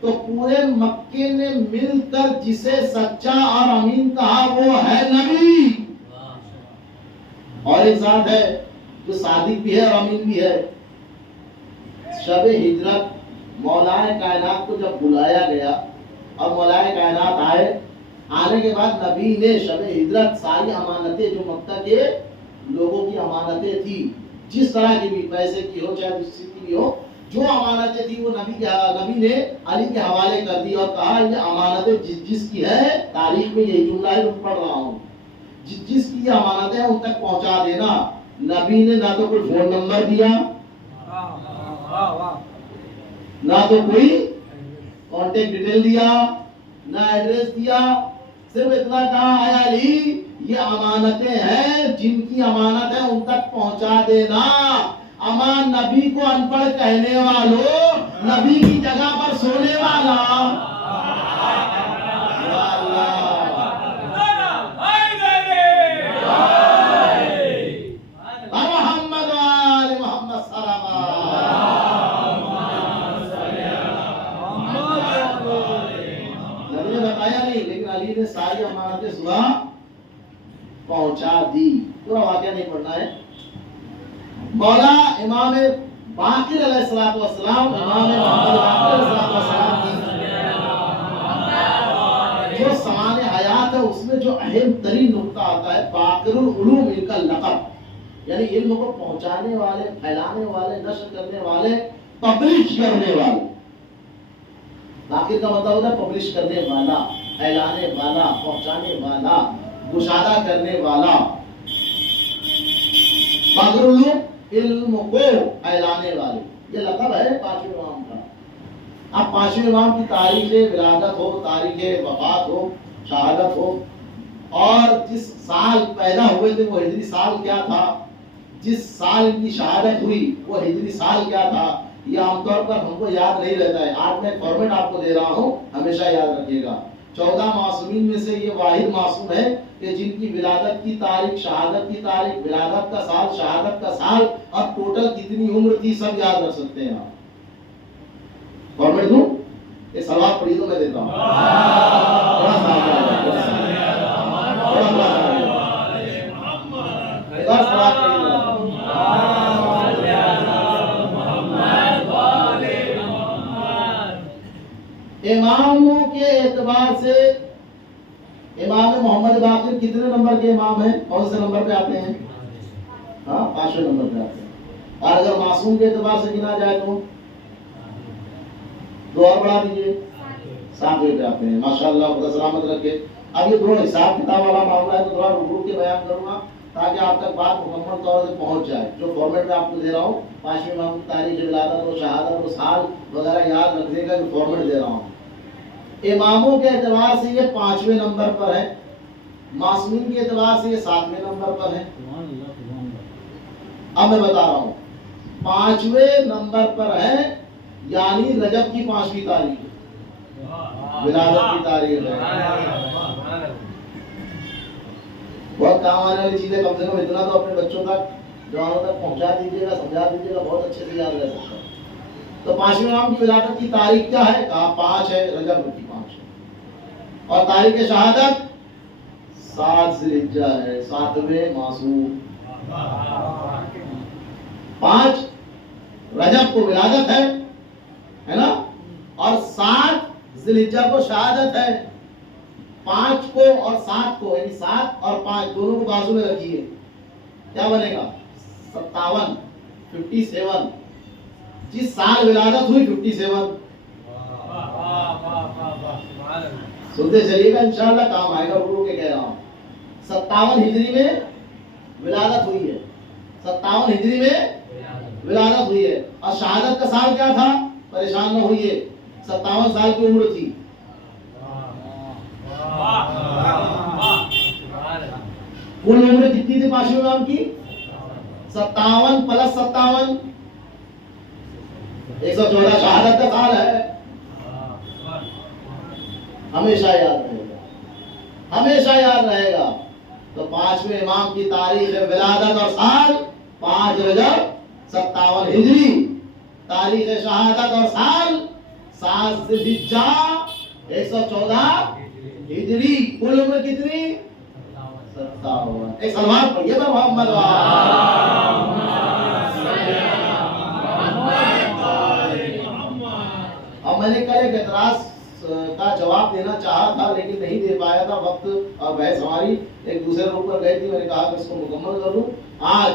تو پورے مکے نے مل کر جسے سچا اور امین کہا وہ ہے نبی۔ اور ایک ذات ہے جو صادق بھی ہے اور امین بھی ہے۔ شب ہجرت مولا کائنات کو جب بلایا گیا اور مولا کائنات آئے، آنے کے بعد نبی نے شب ہجرت ساری امانتیں جو مکہ کے لوگوں کی امانتیں تھی، جس طرح کی بھی، پیسے کی ہو چاہے جس کی بھی ہو، جو امانتیں تھی وہ نبی نے علی کے حوالے کر دی اور کہا یہ امانتیں جس کی ہے، تاریخ میں یہی جملہ ہے جو پڑھ رہا ہوں، جس کی یہ امانتیں ان تک پہنچا دینا۔ نبی نے نہ تو کوئی فون نمبر دیا، نہ تو کوئی کانٹیکٹ ڈیٹیل دیا، نہ ایڈریس دیا، صرف اتنا کہا ہے علی یہ امانتیں ہیں، جن کی امانت ہے ان تک پہنچا دینا۔ امان نبی کو ان پڑھ کہنے والوں، نبی کی جگہ پر سونے والا، محمد وآل محمد نبی نے بتایا نہیں، لیکن علی نے ساری امانتیں صبح پہنچا دی۔ پورا واقعہ نہیں پڑھنا ہے۔ مولا امام باقر علیہ السلام، امام محمد باقر علیہ السلام کی جو سمان حیات ہے، اس میں جو اہم ترین نقطہ آتا ہے باقر العلوم، ان کا لقب، یعنی علم کو پہنچانے والے، پھیلانے والے، نشر کرنے والے، پبلش کرنے والے۔ باقر کا مطلب ہوتا ہے پبلش کرنے والا، پھیلانے والا، پہنچانے والا، گشادہ کرنے والا۔ باقر العلوم، علم کو پھیلانے والے، یہ لقب ہے پانچویں امام کا۔ اب پانچویں امام کی تاریخ ولادت ہو، تاریخ وفات ہو، شہادت ہو، اور جس سال پیدا ہوئے تھے وہ ہجری سال کیا تھا، جس سال ان کی شہادت ہوئی وہ ہجری سال کیا تھا، یہ عام طور پر ہم کو یاد نہیں رہتا ہے۔ آج میں فارمیٹ آپ کو دے رہا ہوں، ہمیشہ یاد رکھیے گا۔ 14 معصومین میں سے یہ واحد معصوم ہے کہ جن کی ولادت کی تاریخ، شہادت کی تاریخ، ولادت کا سال، شہادت کا سال اور ٹوٹل کتنی عمر تھی سب یاد رکھ سکتے ہیں آپ۔ فارمیٹ دوں؟ یہ سوال پڑھی تو میں دیتا ہوں۔ اماموں کے اعتبار سے امام محمد باقر کتنے نمبر کے امام ہیں؟ کون سے نمبر پہ آتے ہیں؟ ہاں 5ویں نمبر پہ آتے ہیں. اور اگر معصوم کے اعتبار سے گنا جائے تو 2 اور بڑھا دیجیے 7ویں پہ آتے ہیں. ماشاءاللہ خدا سلامت رکھے. اب یہ تھوڑا حساب کتاب والا معاملہ ہے تو تھوڑا رک کے بیان کروں گا تاکہ آپ تک بات مکمل طور سے پہنچ جائے. جو فارمیٹ میں آپ کو دے رہا ہوں 5ویں امام کی تاریخ ولادت و شہادت و سال وغیرہ یاد رکھنے کا جو فارمیٹ دے رہا ہوں. اماموں کے اعتبار سے یہ 5ویں نمبر پر ہے, معصومین کے اعتبار سے یہ 7ویں نمبر پر ہے. اب میں بتا رہا ہوں 5ویں نمبر پر ہے, یعنی رجب کی 5ویں تاریخ ولادت کی تاریخ ہے. بہت کام آنے والی چیزیں کم سے کم اتنا تو اپنے بچوں تک جوانوں تک پہنچا دیجیے گا, سمجھا دیجیے گا, بہت اچھے سے یاد رہ سکتا ہے. تو 5ویں امام کی ولادت کی تاریخ کیا ہے؟ کہا 5 ہے, رجب کی 5 ہے. اور تاریخ شہادت 7 ذی الحجہ ہے, 7ویں معصوم. 5 رجب کو ولادت ہے نا, اور 7 ذی الحجہ کو شہادت ہے. 5 کو اور 7 کو, یعنی 7 اور 5 دونوں کو بازو میں رکھیے, کیا بنے گا؟ 57, 57. جس سال ولادت ہوئی 57. سنتے چلیے گا, انشاءاللہ کام آئے گا. رو کے کہہ رہا ہوں 57 ہجری میں ولادت ہوئی ہے, 57 ہجری میں ولادت ہوئی ہے. اور شہادت کا سال کیا تھا؟ پریشان نہ ہوئیے, 57 سال کی عمر تھی. کل عمر کتنی تھی 5ویں امام کی؟ 57 پلس 57 114. شہادت کا سال ہے. ہمیشہ یاد رہے گا, ہمیشہ یاد رہے گا. تو 5ویں امام کی تاریخ ولادت اور سال 5 رجب 57 ہجری. تاریخ شہادت اور سال 7 ذی الحجہ 114 ہجری. کل عمر کتنی؟ 57. ایک سلوات پڑھیے نا محمد. اب میں نے کل ایک اعتراض کا جواب دینا چاہا تھا لیکن نہیں دے پایا تھا, وقت اور بحث ہماری ایک دوسرے روپ پر گئی تھی. میں نے کہا کہ اس کو مکمل کر لوں. آج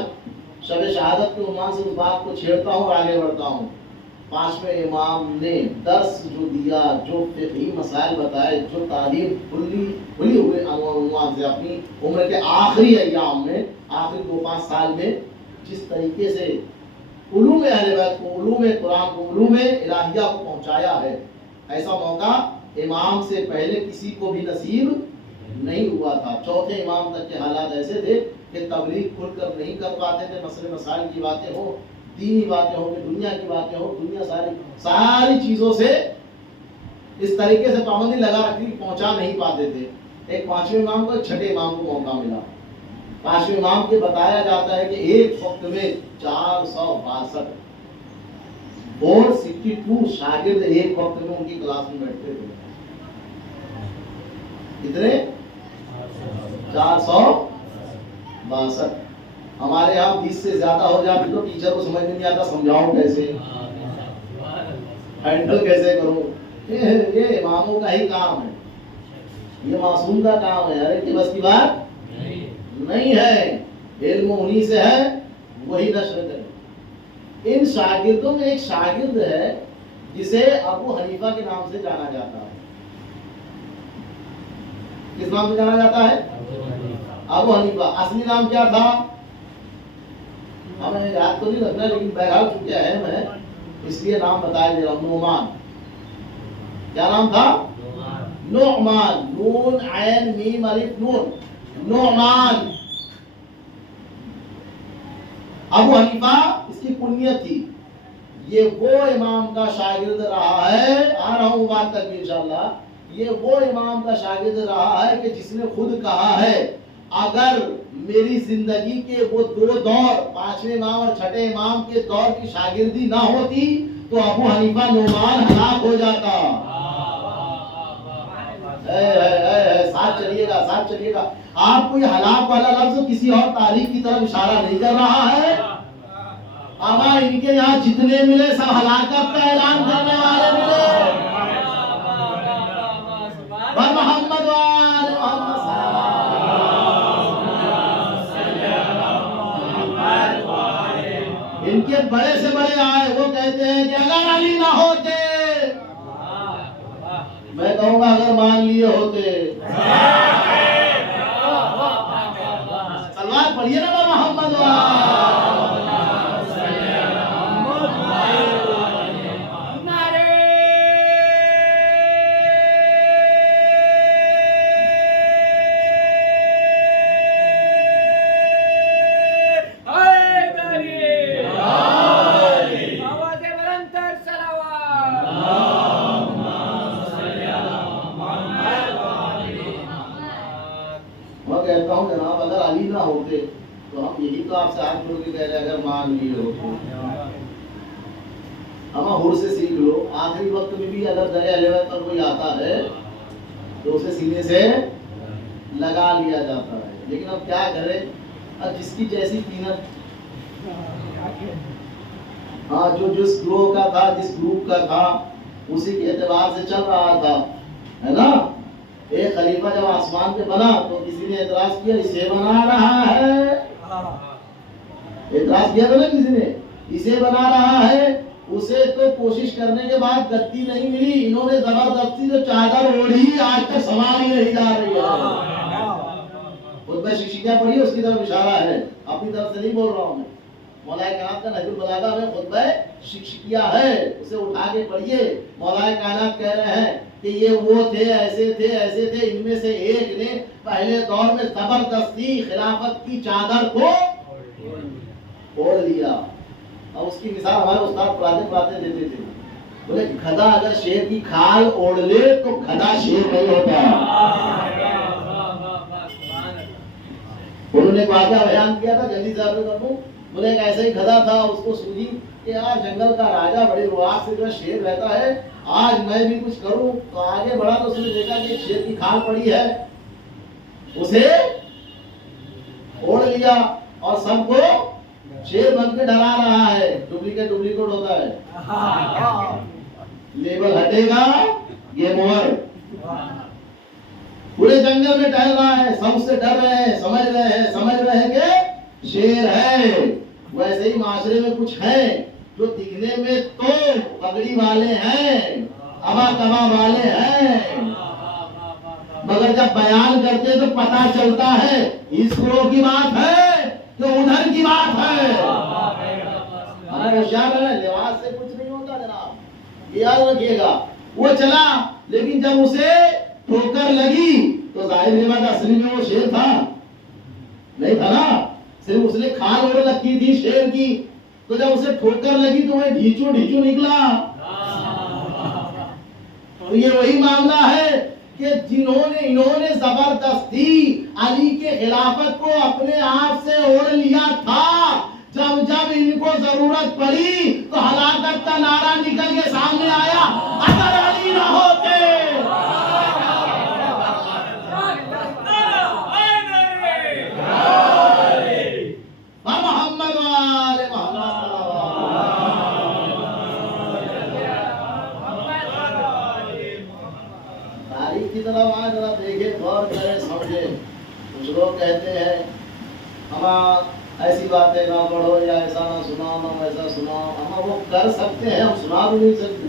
شب شہادت کے عنوان سے اس بات کو چھیڑتا ہوں اور آگے بڑھتا ہوں. 5ویں امام نے درس جو دیا, جو فقہی مسائل بتائے, جو تعلیم کھلی ہوئے عنوان سے اپنی عمر کے آخری ایام میں, آخری 2-5 سال میں جس طریقے سے علوم اہل بیت کو, علوم قرآن کو, علوم الہیہ کو پہنچایا ہے, ایسا موقع امام سے پہلے کسی کو بھی نصیب نہیں ہوا تھا. چوتھے امام تک کے حالات ایسے تھے کہ تبلیغ کھل کر نہیں کر پاتے تھے. مسئلے مسائل کی باتیں ہو, دینی باتیں ہو, دنیا کی باتیں ہو, دنیا ساری چیزوں سے اس طریقے سے پابندی لگا رکھی پہنچا نہیں پاتے تھے. ایک 5ویں امام کو, ایک 6ٹھے امام کو موقع ملا. 5ویں امام کے بتایا جاتا ہے کہ ایک وقت میں 462 462 شاگرد ایک وقت میں ان کی کلاس میں بیٹھتے تھے. کتنے؟ 462. ہمارے یہاں 20 سے زیادہ ہو جاتے تو ٹیچر کو سمجھ نہیں آتا, سمجھاؤں کیسے, ہینڈل کیسے کروں. یہ اماموں کا ہی کام ہے, یہ معصوم کا کام ہے. ارے کہ بس کی بات نہیں ہے, علم انہی سے ہے, وہی نشر کرے. ان شاگردوں میں ایک شاگرد ہے جسے ابو حنیفہ کے نام سے جانا جاتا ہے. کس نام سے جانا جاتا ہے؟ ابو حنیفہ. اصلی نام کیا تھا ہمیں یاد تو نہیں رکھنا, لیکن بہرحال چونکہ اہم ہے اس لیے نام بتایا دے رہا ہوں. نعمان. کیا نام تھا؟ نعمان. نون عین میم الف نون, نعمان. ابو حنیفہ اس کی کنیت تھی. یہ وہ امام کا شاگرد رہا ہے, آ رہا ہوں بات تک انشاءاللہ, یہ وہ امام کا شاگرد رہا ہے کہ جس نے خود کہا ہے اگر میری زندگی کے وہ 2 دور, 5ویں امام اور 6ٹھے امام کے دور کی شاگردی نہ ہوتی تو ابو حنیفہ نعمان ہلاک ہو جاتا. ساتھ چلیے گا, ساتھ چلیے گا. آپ کو یہ ہلاک والا لفظ کسی اور تاریخ کی طرف اشارہ نہیں کر رہا ہے. اما ان کے یہاں جتنے ملے سب ہلاکت کا اعلان کرنے والے ملے. محمد وآل محمد. بڑے سے بڑے آئے وہ کہتے ہیں کہ اگر علی نہ ہوتے، میں کہوں گا اگر مان لیے ہوتے۔ سلوات پڑھیے نا محمد ہوتے تو ہم یہی تو آپ سے ہاتھ جوڑ کے کہہ رہے اگر مان لیے ہو تو ہم ہور سے سیکھ لو۔ آخری وقت میں بھی اگر دریا لیول پر کوئی آتا ہے تو اسے سینے سے لگا لیا جاتا ہے، لیکن اب کیا کرے، اب جس کی جیسی قیمت، ہاں جو جس گروہ کا تھا، جس گروپ کا تھا، اسی کے اعتبار سے چل رہا تھا، ہے نا۔ ایک خلیفہ جب آسمان پہ بنا تو کسی نے اعتراض کیا اسے بنا رہا ہے، اعتراض کیا تھا نا کسی نے، اسے بنا رہا ہے۔ اسے تو کوشش کرنے کے بعد گدی نہیں ملی، انہوں نے زبردستی جو چادر اوڑھی آج تک سنبھال ہی نہیں جا رہی ہے۔ خطبہ شکشیہ پڑھی، اس کی طرف اشارہ ہے، اپنی طرف سے نہیں بول رہا ہوں میں۔ مولا کائنات کا نہج البلاغہ میں خطبہ شکشیہ ہے، اسے اٹھا کے پڑھیے۔ مولا کائنات کہہ رہے ہیں کہ یہ وہ تھے، ایسے تھے، ایسے تھے، ان میں سے ایک نے پہلے دور میں زبردستی خلافت کی چادر کو اوڑھ لیا۔ اور اس کی مثال ہمارے استاد پڑھاتے دیتے تھے، بولے گدھا اگر شیر کی کھال اوڑھ لے تو گدھا شیر نہیں ہوتا۔ انہوں نے ایک واقعہ بیان کیا تھا، جلدی سے آپ کر دوں۔ بولے ایک ایسا ہی گدھا تھا، اس کو سوجی کہ یار جنگل کا راجا بڑے رواج سے جو شیر رہتا ہے، آج میں بھی کچھ کروں۔ تو آگے بڑھا تو اس نے دیکھا کہ ایک شیر کی کھال پڑی ہے، اسے اوڑھ لیا اور سب کو شیر بن کے ڈرا رہا ہے۔ ڈپلیکیٹ ہوتا ہے، لیبل ہٹے گا یہ مہر۔ پورے جنگل میں ٹہل رہا ہے، سب سے ڈر رہے ہیں، سمجھ رہے ہیں کہ شیر ہے۔ ویسے ہی معاشرے میں کچھ ہیں جو دکھنے میں تو پگڑی والے ہیں، ابا کبا والے ہیں، مگر جب بیان کرتے تو پتہ چلتا ہے اس گروہ کی بات ہے کہ ادھر کی بات ہے۔ ہمیں ہوشیار ہے، لباس سے کچھ نہیں ہوتا جناب، یہ یاد رکھیے گا۔ وہ چلا، لیکن جب اسے ٹھوکر لگی تو ظاہر ہے بات اصلی میں وہ شیر تھا نہیں تھا نا، صرف اس نے کھال اوڑھ رکھی تھی شیر کی۔ تو جب اسے ٹھوکر لگی تو وہ ڈھیچو نکلا۔ تو یہ وہی معاملہ ہے کہ انہوں نے زبردستی علی کے خلافت کو اپنے آپ سے اوڑھ لیا تھا۔ جب ان کو ضرورت پڑی تو ہلاکت کا نعرہ نکل کے سامنے آیا، اگر علی نہ ہوتے۔ کچھ لوگ کہتے ہیں ہم ایسی باتیں نہ پڑھو، یا ایسا نہ سناؤ، نہ ویسا سناؤ۔ ہم وہ کر سکتے ہیں، ہم سنا بھی نہیں سکتے۔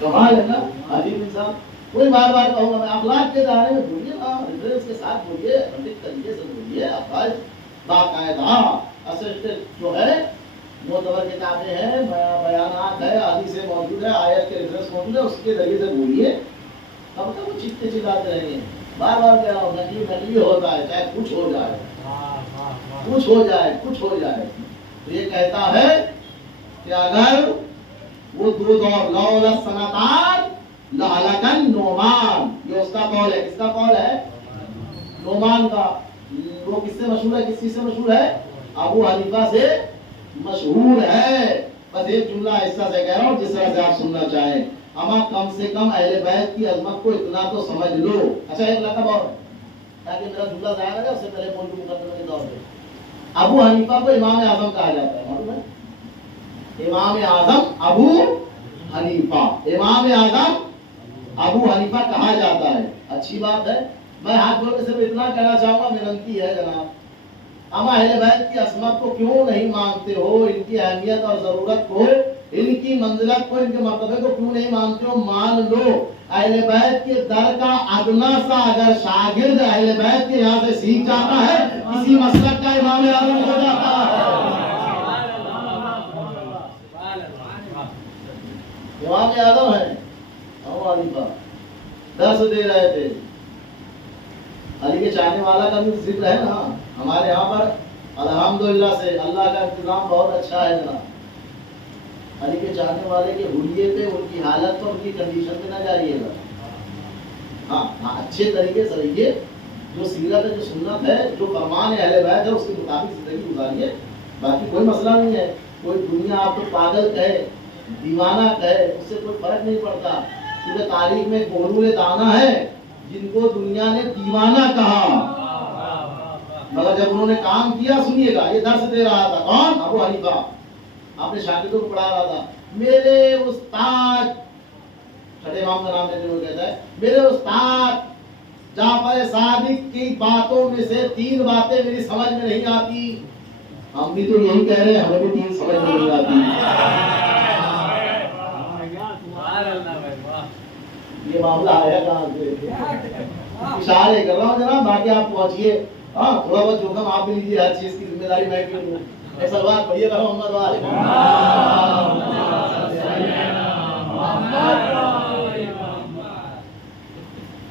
کمال ہے نا عجیب انسان۔ کوئی بار کہوں گا میں اخلاق کے دائرے میں بولیے نا، ریفرنس کے ساتھ بولیے، پنڈت طریقے سے بولیے، افواج باقاعدہ اسسٹنٹ جو ہے معتبر کتابیں ہیں، بیانات ہے، حدیث موجود ہے، آیت کے ریفرنس موجود ہے، اس کے ذریعے سے بولیے۔ تب تک وہ چیختے چلاتے رہیں گے، بار کہہ رہا ہوں نقلی ہوتا ہے، چاہے کچھ ہو جائے۔ تو یہ کہتا ہے کہ اگر وہ دو دور لولا سنتان لہلکن نعمان، یہ اس کا قول ہے۔ کس کا قول ہے؟ نعمان کا۔ وہ کس سے مشہور ہے؟ کس چیز سے مشہور ہے؟ ابو حنیفہ سے مشہور ہے۔ بس ایک جملہ حصہ سے کہہ رہا ہوں جس طرح سے آپ سننا چاہیں۔ اما کم سے کم اہل بیت کی عظمت کو اتنا تو سمجھ لو۔ اچھا ایک لقب اور تاکہ میرا جملہ ضائع نہ جائے، اس سے پہلے موضوع مقدمے کے طور پہ ابو حنیفہ کو امام اعظم کہا جاتا ہے، معلوم ہے؟ امام اعظم ابو حنیفہ، امام اعظم ابو حنیفہ کہا جاتا ہے۔ اچھی بات ہے۔ میں ہاتھ جوڑ کے صرف اتنا کہنا چاہوں گا، مننتی ہے جناب، اما اہل بیت کی عصمت کو کیوں نہیں مانتے ہو؟ ان کی اہمیت اور ضرورت کو، ان کی منزلت کو، ان کے مرتبے کو کیوں نہیں مانتے ہو؟ مان لو اہل بیت کے در کا ادنا سا اگر شاگرد اہل بیت کے یہاں سے سیکھ جاتا ہے، کسی مسلک کا امام اعظم ہو جاتا ہے۔ امام اعظم ہے ابو حنیفہ، درس دے رہے تھے، علی کے چاہنے والا کا بھی ذکر ہے نا ہمارے یہاں پر، الحمدللہ سے اللہ کا انتظام بہت اچھا ہے جناب۔ علی کے چاہنے والے کے حلیے پہ، ان کی حالت پر، ان کی کنڈیشن پہ نہ جائیے گا، ہاں اچھے طریقے سے رہیے، جو سیرت ہے، جو سنت ہے، جو فرمان اہل بیت ہے اس کے مطابق زندگی گزاریے، باقی کوئی مسئلہ نہیں ہے۔ کوئی دنیا آپ کو پاگل کہے، دیوانہ کہے، اس سے کوئی فرق نہیں پڑتا، کیونکہ تاریخ میں بہلول دانا ہے جن کو دنیا نے دیوانہ کہا، مگر جب انہوں نے کام کیا، سنیے گا، یہ درس دے رہا تھا کون؟ ابو حنیفہ، اپنے شاگردوں کو پڑھا رہا تھا، میرے استاد، چھٹے امام کا نام لیتے ہوئے کہتا ہے، میرے استاد جعفر صادق کی باتوں میں سے 3 باتیں میری سمجھ میں نہیں آتی۔ ہم بھی تو یہی کہہ رہے ہیں، ہمیں بھی 3 سمجھ میں نہیں آتی۔ یہ معاملہ آیا کہاں سے؟ اشارے کر رہا ہوں جناب، باقی آپ پہنچیے، ہاں تھوڑا بہت جوخم آپ بھی لیجیے، ہر چیز کی ذمہ داری میں کیوں لوں؟ ایک سلوات پڑھیے گا محمد والے۔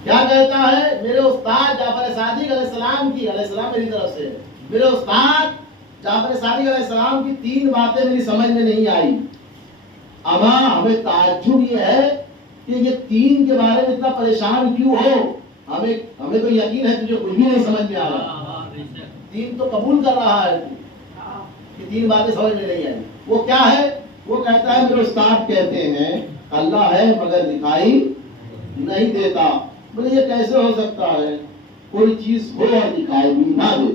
کیا کہتا ہے؟ میرے استاد جعفر صادق علیہ السلام کی، علیہ السلام میری طرف سے، میرے استاد جعفر صادق علیہ السلام کی 3 باتیں میری سمجھ میں نہیں آئی۔ اما ہمیں تعجب یہ ہے کہ یہ 3 کے بارے میں اتنا پریشان کیوں ہو؟ ہمیں تو یقین ہے تجھے کچھ بھی نہیں سمجھ میں آ رہا، 3 تو قبول کر رہا ہے کہ 3 باتیں سمجھ میں نہیں آئی۔ وہ کیا ہے؟ وہ کہتا ہے میرے استاد کہتے ہیں اللہ ہے مگر دکھائی نہیں دیتا۔ بولے یہ کیسے ہو سکتا ہے؟ کوئی چیز ہو اور دکھائی بھی نہ دے۔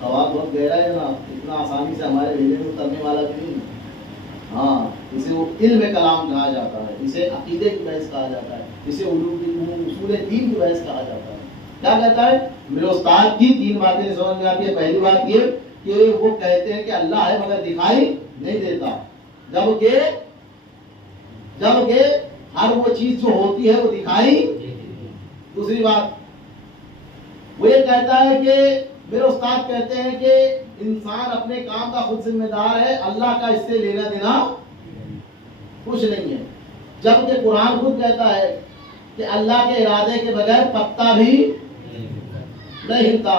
سوال بہت گہرا ہے نا، اتنا آسانی سے ہمارے بھیجے میں اترنے والا بھی نہیں۔ ہاں، اسے وہ علم کلام کہا جاتا ہے، اسے عقیدے کی بحث کہا جاتا ہے، اسے اصول دین کی بحث کہا جاتا ہے۔ کیا کہتا ہے؟ میرے استاد کی 3 باتیں سمجھ میں آتی ہے۔ پہلی بات یہ کہ وہ کہتے ہیں کہ اللہ ہے مگر دکھائی نہیں دیتا، جبکہ ہر وہ چیز جو ہوتی ہے وہ دکھائی۔ دوسری بات وہ یہ کہتا ہے کہ میرے استاد کہتے ہیں کہ انسان اپنے کام کا خود ذمہ دار ہے، اللہ کا اس سے لینا دینا کچھ نہیں ہے، جبکہ قرآن خود کہتا ہے کہ اللہ کے ارادے کے بغیر پتا بھی نہیں ہلتا۔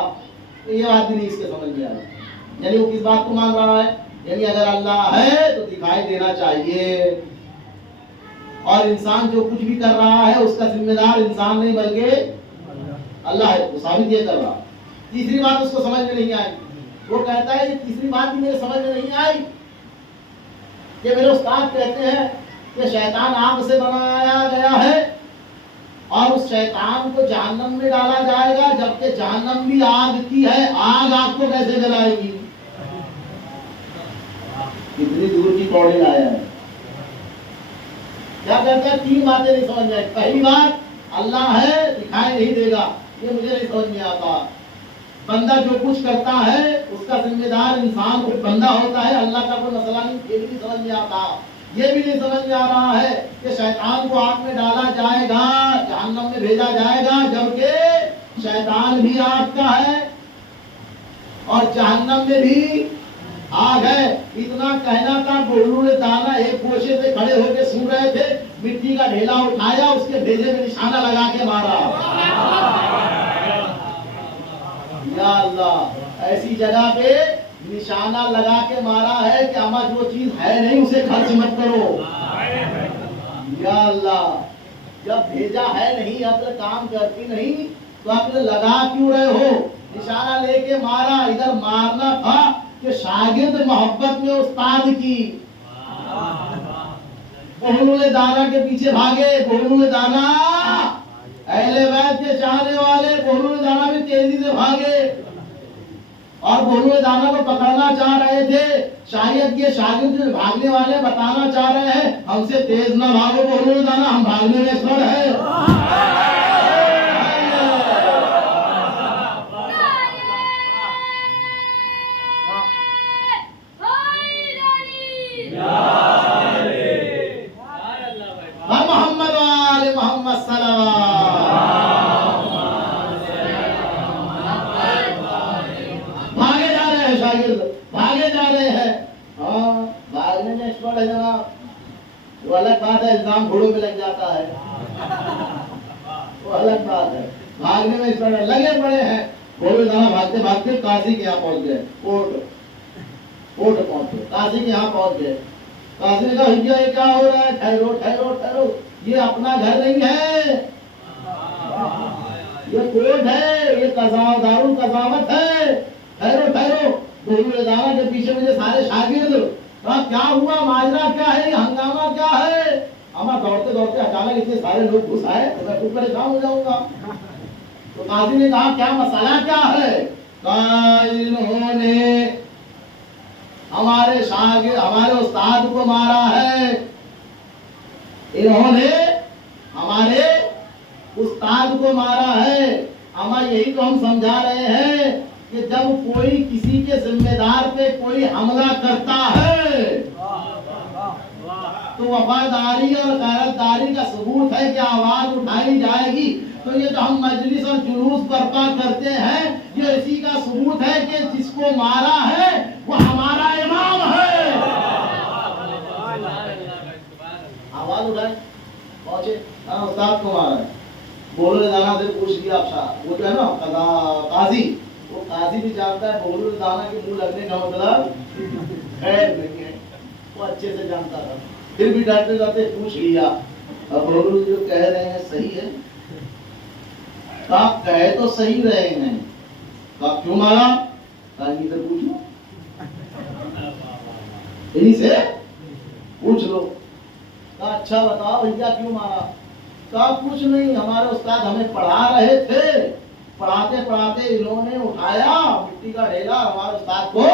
یہ بات بھی نہیں اس کے سمجھ میں آ رہی، یعنی وہ کس بات کو مان رہا ہے؟ یعنی اگر اللہ ہے تو دکھائی دینا چاہیے، اور انسان جو کچھ بھی کر رہا ہے اس کا ذمہ دار انسان نہیں بلکہ اللہ ہے، وہ ثابت یہ کر رہا۔ تیسری بات اس کو سمجھ میں نہیں آئی، وہ کہتا ہے یہ تیسری بات بھی میرے سمجھ میں نہیں آئی کہ میرے استاد کہتے ہیں کہ شیطان آگ سے بنایا گیا ہے اور اس شیطان کو جہنم میں ڈالا جائے گا، جبکہ جہنم بھی آگ کی ہے، آگ آپ کو کیسے جلائے گی؟ کتنی دور کی پوڑی لایا ہے۔ کیا کہتا ہے؟ 3 باتیں نہیں سمجھ میں آئی۔ پہلی بات اللہ ہے دکھائی نہیں دے گا، یہ مجھے نہیں سمجھ میں آتا۔ بندہ جو کچھ کرتا ہے اس کا ذمہ دار انسان کو بندہ ہوتا ہے، اللہ کا کوئی مسئلہ نہیں، یہ بھی نہیں سمجھ میں آتا۔ یہ بھی نہیں سمجھ میں آ رہا ہے کہ شیطان کو آگ میں ڈالا جائے گا، جہنم میں بھیجا جائے گا، جبکہ شیطان بھی آگ کا ہے اور جہنم میں بھی آگ ہے۔ اتنا کہنا تھا، بہلول دانا ایک گوشے سے کھڑے ہو کے سن رہے تھے، مٹی کا ڈھیلا اٹھایا، اس کے بھیجے میں نشانہ لگا کے مارا۔ یا اللہ، ایسی جگہ پہ نشانہ لگا کے مارا ہے کہ اما جو چیز ہے نہیں اسے خرچ مت کرو۔ یا اللہ، جب بھیجا ہے نہیں، عقل کام کرتی نہیں تو عقل لگا کیوں رہے ہو؟ نشانہ لے کے مارا، ادھر مارنا تھا کہ شاگرد محبت میں استاد کی، بہلول دانا کے پیچھے بھاگے۔ بہلول دانا اہل بیت کے چاہنے والے، بہلول دانا بھی تیزی سے بھاگے اور بہلول دانا کو پکڑنا چاہ رہے تھے۔ شاید یہ شاگرد جو بھاگنے والے بتانا چاہ رہے ہیں ہم سے تیز نہ بھاگو بہلول دانا، ہم بھاگنے میں ایکسپرٹ ہے۔ بھاگنے میں ایکسپرٹ ہے جناب، وہ الگ بات ہے، الزام گھوڑوں میں لگ جاتا ہے، وہ الگ بات ہے، بھاگنے میں ایکسپرٹ ہے، لگے پڑے ہیں، گھوڑے دانا بھاگتے بھاگتے قاضی کے یہاں پہنچ گئے، کورٹ پہنچ گئے، قاضی کے یہاں پہنچ گئے، قاضی نے کہا بھیا یہ کیا ہو رہا ہے، ٹھہرو ٹھہرو ٹھہرو، یہ اپنا گھر نہیں ہے، یہ کورٹ ہے، یہ دارالقضاوت ہے، ٹھہرو ٹھہرو، گھوڑے دانا کے پیچھے مجھے سارے شاگرد، کہا کیا ہوا، ماجرا کیا ہے، ہنگامہ کیا ہے، ہم دوڑتے دوڑتے اچانک اتنے سارے لوگ گھس آئے تو میں خود پریشان ہو جاؤں گا. تو قاضی نے کہا کیا مسئلہ کیا ہے، انہوں نے ہمارے شاگرد ہمارے استاد کو مارا ہے، انہوں نے ہمارے استاد کو مارا ہے. اما یہی تو ہم سمجھا رہے ہیں کہ جب کوئی کسی کے ذمہ دار پہ کوئی حملہ کرتا ہے تو وفاداری اور غیرتداری کا ثبوت ہے کہ آواز اٹھائی جائے گی. تو یہ جو ہم مجلس اور جلوس برپا کرتے ہیں یہ اسی کا ثبوت ہے کہ جس کو مارا ہے وہ ہمارا امام ہے. آواز اٹھائے پہنچے استاد کو مارا ہے، بولو دانا سے پوچھ لیا وہ جو ہے نا قاضی، وہ قاضی بھی جانتا ہے بولو دانا کے منہ لگنے کا مطلب خیر نہیں ہے، وہ اچھے سے جانتا تھا، پھر بھی ڈرتے ڈرتے پوچھ لیا اب بولو جو کہہ رہے ہیں صحیح ہے، کہا کہہ تو صحیح رہے ہیں، کہا کیوں مارا، کہا انہی سے پوچھ لو، انہی سے پوچھ لو. کہا اچھا بتاؤ بھیا کیوں مارا، کہا کچھ نہیں، ہمارے استاد ہمیں پڑھا رہے تھے، پڑھاتے پڑھاتے انہوں نے اٹھایا مٹی کا ڈھیلا ہمارے استاد کو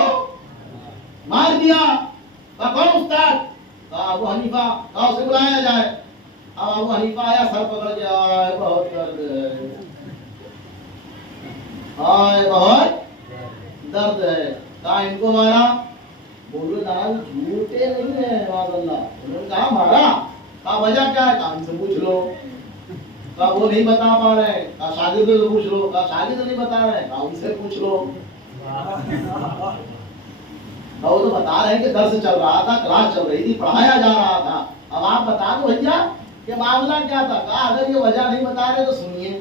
مار دیا. کہا کون استاد، کہا ابو حنیفہ، کہا اسے بلایا جائے. اب ابو حنیفہ آیا سر پکڑ کے، آئے بہت درد ہے، آئے بہت درد ہے. کہا ان کو مارا، بولو دانا جھوٹے نہیں ہیں معاذ اللہ، انہوں نے کہا مارا. کہا وجہ کیا ہے، کہا ان سے پوچھ لو. کہا وہ نہیں بتا پا رہے ہیں، کہا شاگرد سے پوچھ لو. کہا شاگرد نہیں بتا رہے ہیں، کہا ان سے پوچھ لو. وہ تو بتا رہے ہیں کہ درس چل رہا تھا، کلاس چل رہی تھی، پڑھایا جا رہا تھا، اب آپ بتا دو بھیا کہ معاملہ کیا تھا. کہا اگر یہ وجہ نہیں بتا رہے تو سنیے.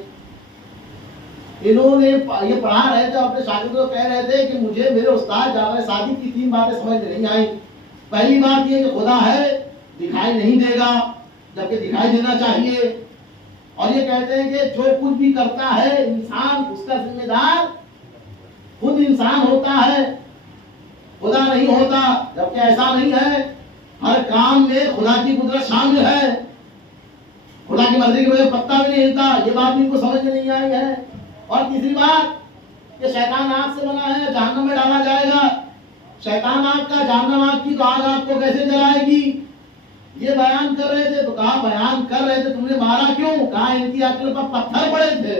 انہوں نے یہ پڑھا رہے تھے، اپنے شاگردوں کو کہہ رہے تھے کہ مجھے میرے استاد جعفر صادق کی 3 باتیں سمجھ میں نہیں آئی. پہلی بات یہ کہ خدا ہے، دکھائی نہیں دے گا جبکہ دکھائی دینا چاہیے، اور یہ کہتے ہیں کہ جو کچھ بھی کرتا ہے انسان اس کا ذمہ دار خود انسان ہوتا ہے، خدا نہیں ہوتا، جبکہ ایسا نہیں ہے، ہر کام میں خدا کی قدرت شامل ہے، خدا کی مرضی کے بغیر پتا بھی نہیں ہلتا. یہ بات ان کو سمجھ میں نہیں آئی ہے. اور تیسری بات کہ شیطان آگ سے بنا ہے، جہنم میں ڈالا جائے گا. شیطان آگ کا، جہنم آگ کی، تو آگ آپ کو کیسے جلائے گی. یہ بیان کر رہے تھے تو کہا بیان کر رہے تھے تم نے مارا کیوں، کہا ان کی عقل پر پتھر پڑے تھے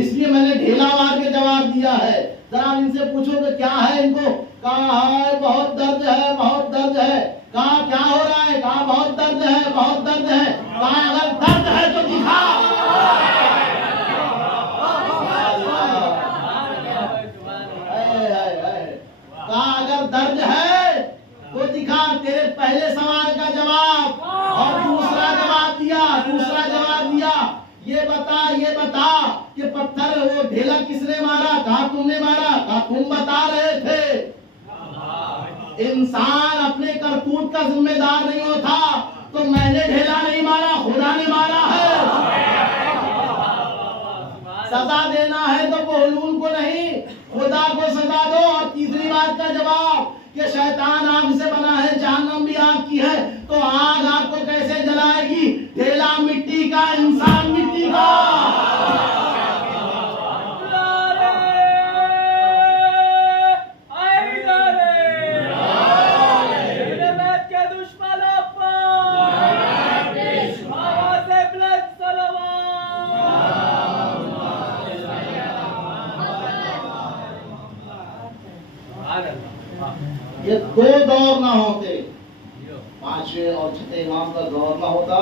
اس لیے میں نے ڈھیلا مار کے جواب دیا ہے. ذرا ان سے پوچھو کہ کیا ہے ان کو، کہا ہائے بہت درد ہے، بہت درد ہے. کہا کیا ہو رہا ہے، کہا بہت درد ہے، بہت درد ہے. کہا اگر درد ہے تو دکھا. کہا اگر درد ہے تو دکھا. تیرے پہلے سوال کا جواب اور دوسرا جواب دیا. یہ بتا کہ پتھر وہ ڈھیلا کس نے مارا، کہا تم نے مارا. کہا تم بتا رہے تھے. انسان اپنے کرتوت کا ذمہ دار نہیں ہوتا، تو میں نے ڈھیلا نہیں مارا، خدا نے مارا ہے. سزا دینا ہے تو بہلول کو نہیں، خدا کو سزا دو. اور تیسری بات کا جواب کہ شیطان آگ سے بنا ہے، جہنم بھی آگ کی ہے، تو آگ آپ کو کیسے جلائے گی. ڈھیلا مٹی کا، انسان مٹی کا. یہ 2 دور نہ ہوتے، 5ویں اور 6تھے امام کا دور نہ ہوتا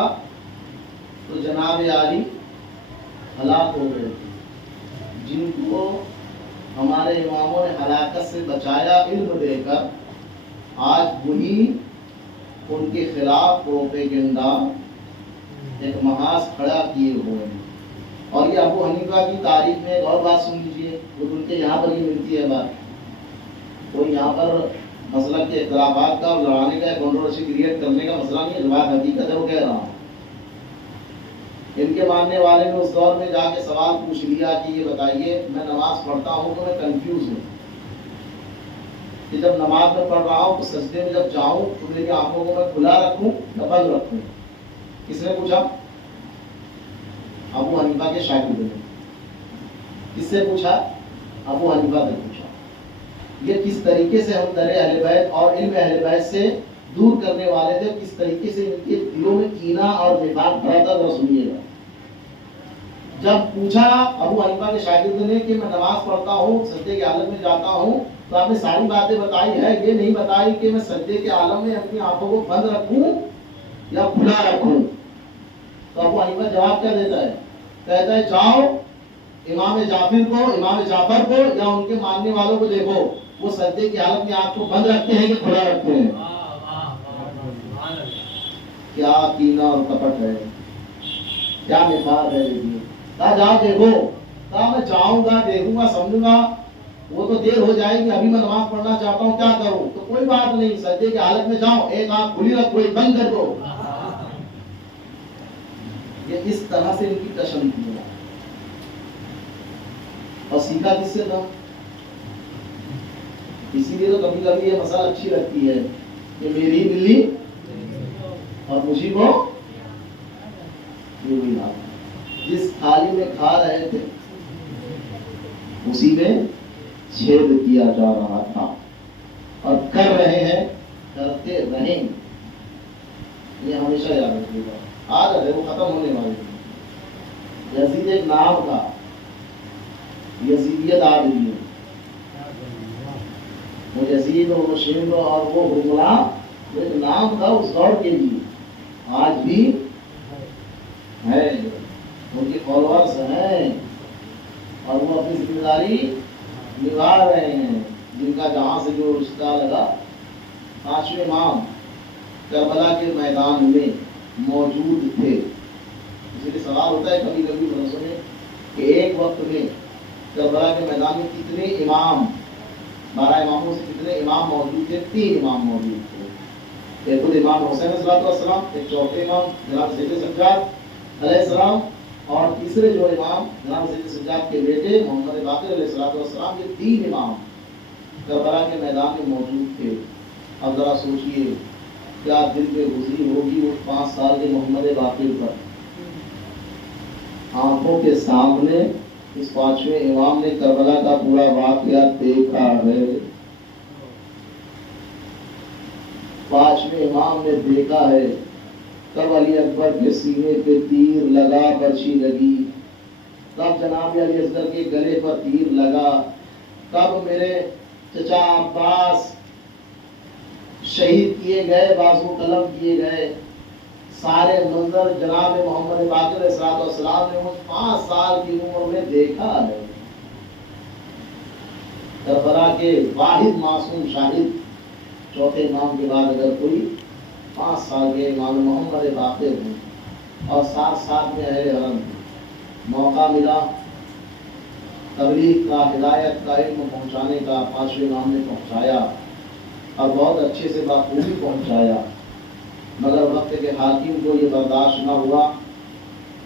تو جناب عالی ہلاک ہو گئے تھے. جن کو ہمارے اماموں نے ہلاکت سے بچایا علم دے کر، آج وہی ان کے خلاف پروپیگنڈا ایک محاذ کھڑا کیے ہوئے ہیں. اور یہ ابو حنیفہ کی تاریخ میں ایک اور بات سن لیجیے، وہ ان کے یہاں پر ہی ملتی ہے بات. تو یہاں پر مسئلہ کے اختلافات کا لڑانے کا کنٹروورسی کریٹ کرنے کا مسئلہ نہیں ہے، روایت حقیقت ہے وہ کہہ رہا ہوں. ان کے ماننے والے نے اس دور میں جا کے سوال پوچھ لیا کہ یہ بتائیے میں نماز پڑھتا ہوں تو میں کنفیوز ہوں کہ جب نماز میں پڑھ رہا ہوں تو سجدے میں جب جاؤں تو میری آنکھوں کو میں کھلا رکھوں یا بند رکھوں. کس نے پوچھا؟ ابو حنیفہ کے شاگرد نے. کس سے پوچھا؟ ابو حنیفہ سے پوچھا. یہ کس طریقے سے ہم در اہل بیت اور علم اہل بیت سے دور کرنے والے تھے، کس طریقے سے ان کے دلوں میں کینہ اور نفاق بھرا تھا، ذرا سنیے گا. جب پوچھا ابو حنیفہ کے شاگرد نے کہ میں نماز پڑھتا ہوں سجدے کی حالت میں جاتا ہوں تو آپ نے ساری باتیں بتائی ہے، یہ نہیں بتائی کہ میں سجدے کے عالم میں اپنی آنکھوں کو بند رکھوں یا کھلا رکھوں. تو ابو حنیفہ جواب کیا دیتا ہے؟ کہتا ہے جاؤ امام جعفر کو یا ان کے ماننے والوں کو دیکھو، وہ سجدے کی حالت میں آنکھ کو بند رکھتے ہیں کہ کھلا رکھتے ہیں. کیا کینہ اور کپٹ ہے، کیا نفاق ہے. کہا جاؤ دیکھو. کہا میں جاؤں گا، دیکھوں گا، سمجھوں گا، وہ تو دیر ہو جائے گی، ابھی میں نماز پڑھنا چاہتا ہوں، کیا کروں؟ تو کوئی بات نہیں، سجدے کی حالت میں جاؤ، ایک آنکھ کھلی رکھو، ایک بند کر دو. یہ اس طرح سے ان کی تشنع ہے. اور سیکھا کس سے تھا؟ اسی لیے تو کبھی کبھی یہ مسئلہ اچھی لگتی ہے کہ میری بلی اور مجھے کو یہ وہی بات. جس تھالی میں کھا رہے تھے اسی میں چھید کیا جا رہا تھا، اور کر رہے ہیں، کرتے رہیں. یہ ہمیشہ یاد رکھیے گا. آج ہے وہ ختم ہونے والے. یزید ایک نام تھا، یزیدیت آ گئی ہے. وہ یزید اور وہ شیخ اور وہ غلام ایک نام تھا اس دور کے لیے، آج بھی ہے. ان کے فالوورز ہیں اور وہ اپنی ذمہ داری نبھا رہے ہیں. جن کا جہاں سے جو رشتہ لگا. 5ویں امام کربلا کے میدان میں موجود تھے. اس لیے سوال ہوتا ہے کبھی کبھی مدرسوں میں کہ ایک وقت میں کربلا کے میدان میں کتنے امام، 12 اماموں سے کتنے امام موجود تھے؟ 3 امام موجود تھے. ایک خود امام حسین علیہ السلام، ایک چوتھے امام جناب سید سجاد علیہ السلام، اور تیسرے جو امام جناب سید سجاد کے بیٹے محمد باقر علیہ السلام. یہ 3 امام کربلا کے میدان میں موجود تھے. اب ذرا سوچئے کیا دل پہ گزری ہوگی وہ 5 سال کے محمد باقر پر. آنکھوں کے سامنے اس 5ویں امام نے کربلا کا پورا واقعہ دیکھا ہے. 5ویں امام نے دیکھا ہے کب علی اکبر کے سینے پہ تیر لگا، برچھی لگی، کب جناب علی اصغر کے گلے پر تیر لگا، کب میرے چچا عباس شہید کیے گئے، بازو قلم کیے گئے. سارے منظر جناب محمد باقر علیہ السلام نے 5 سال کی عمر میں دیکھا ہے. کربلا کے واحد معصوم شاہد چوتھے امام کے بعد اگر کوئی 5 سال کے امام محمد باقر ہوں اور ساتھ میں اہل حرم. موقع ملا تبلیغ کا، ہدایت کا، علم پہنچانے کا. 5ویں امام نے پہنچایا اور بہت اچھے سے بخوبی پہنچایا. مگر وقت کے حاکم کو یہ برداشت نہ ہوا.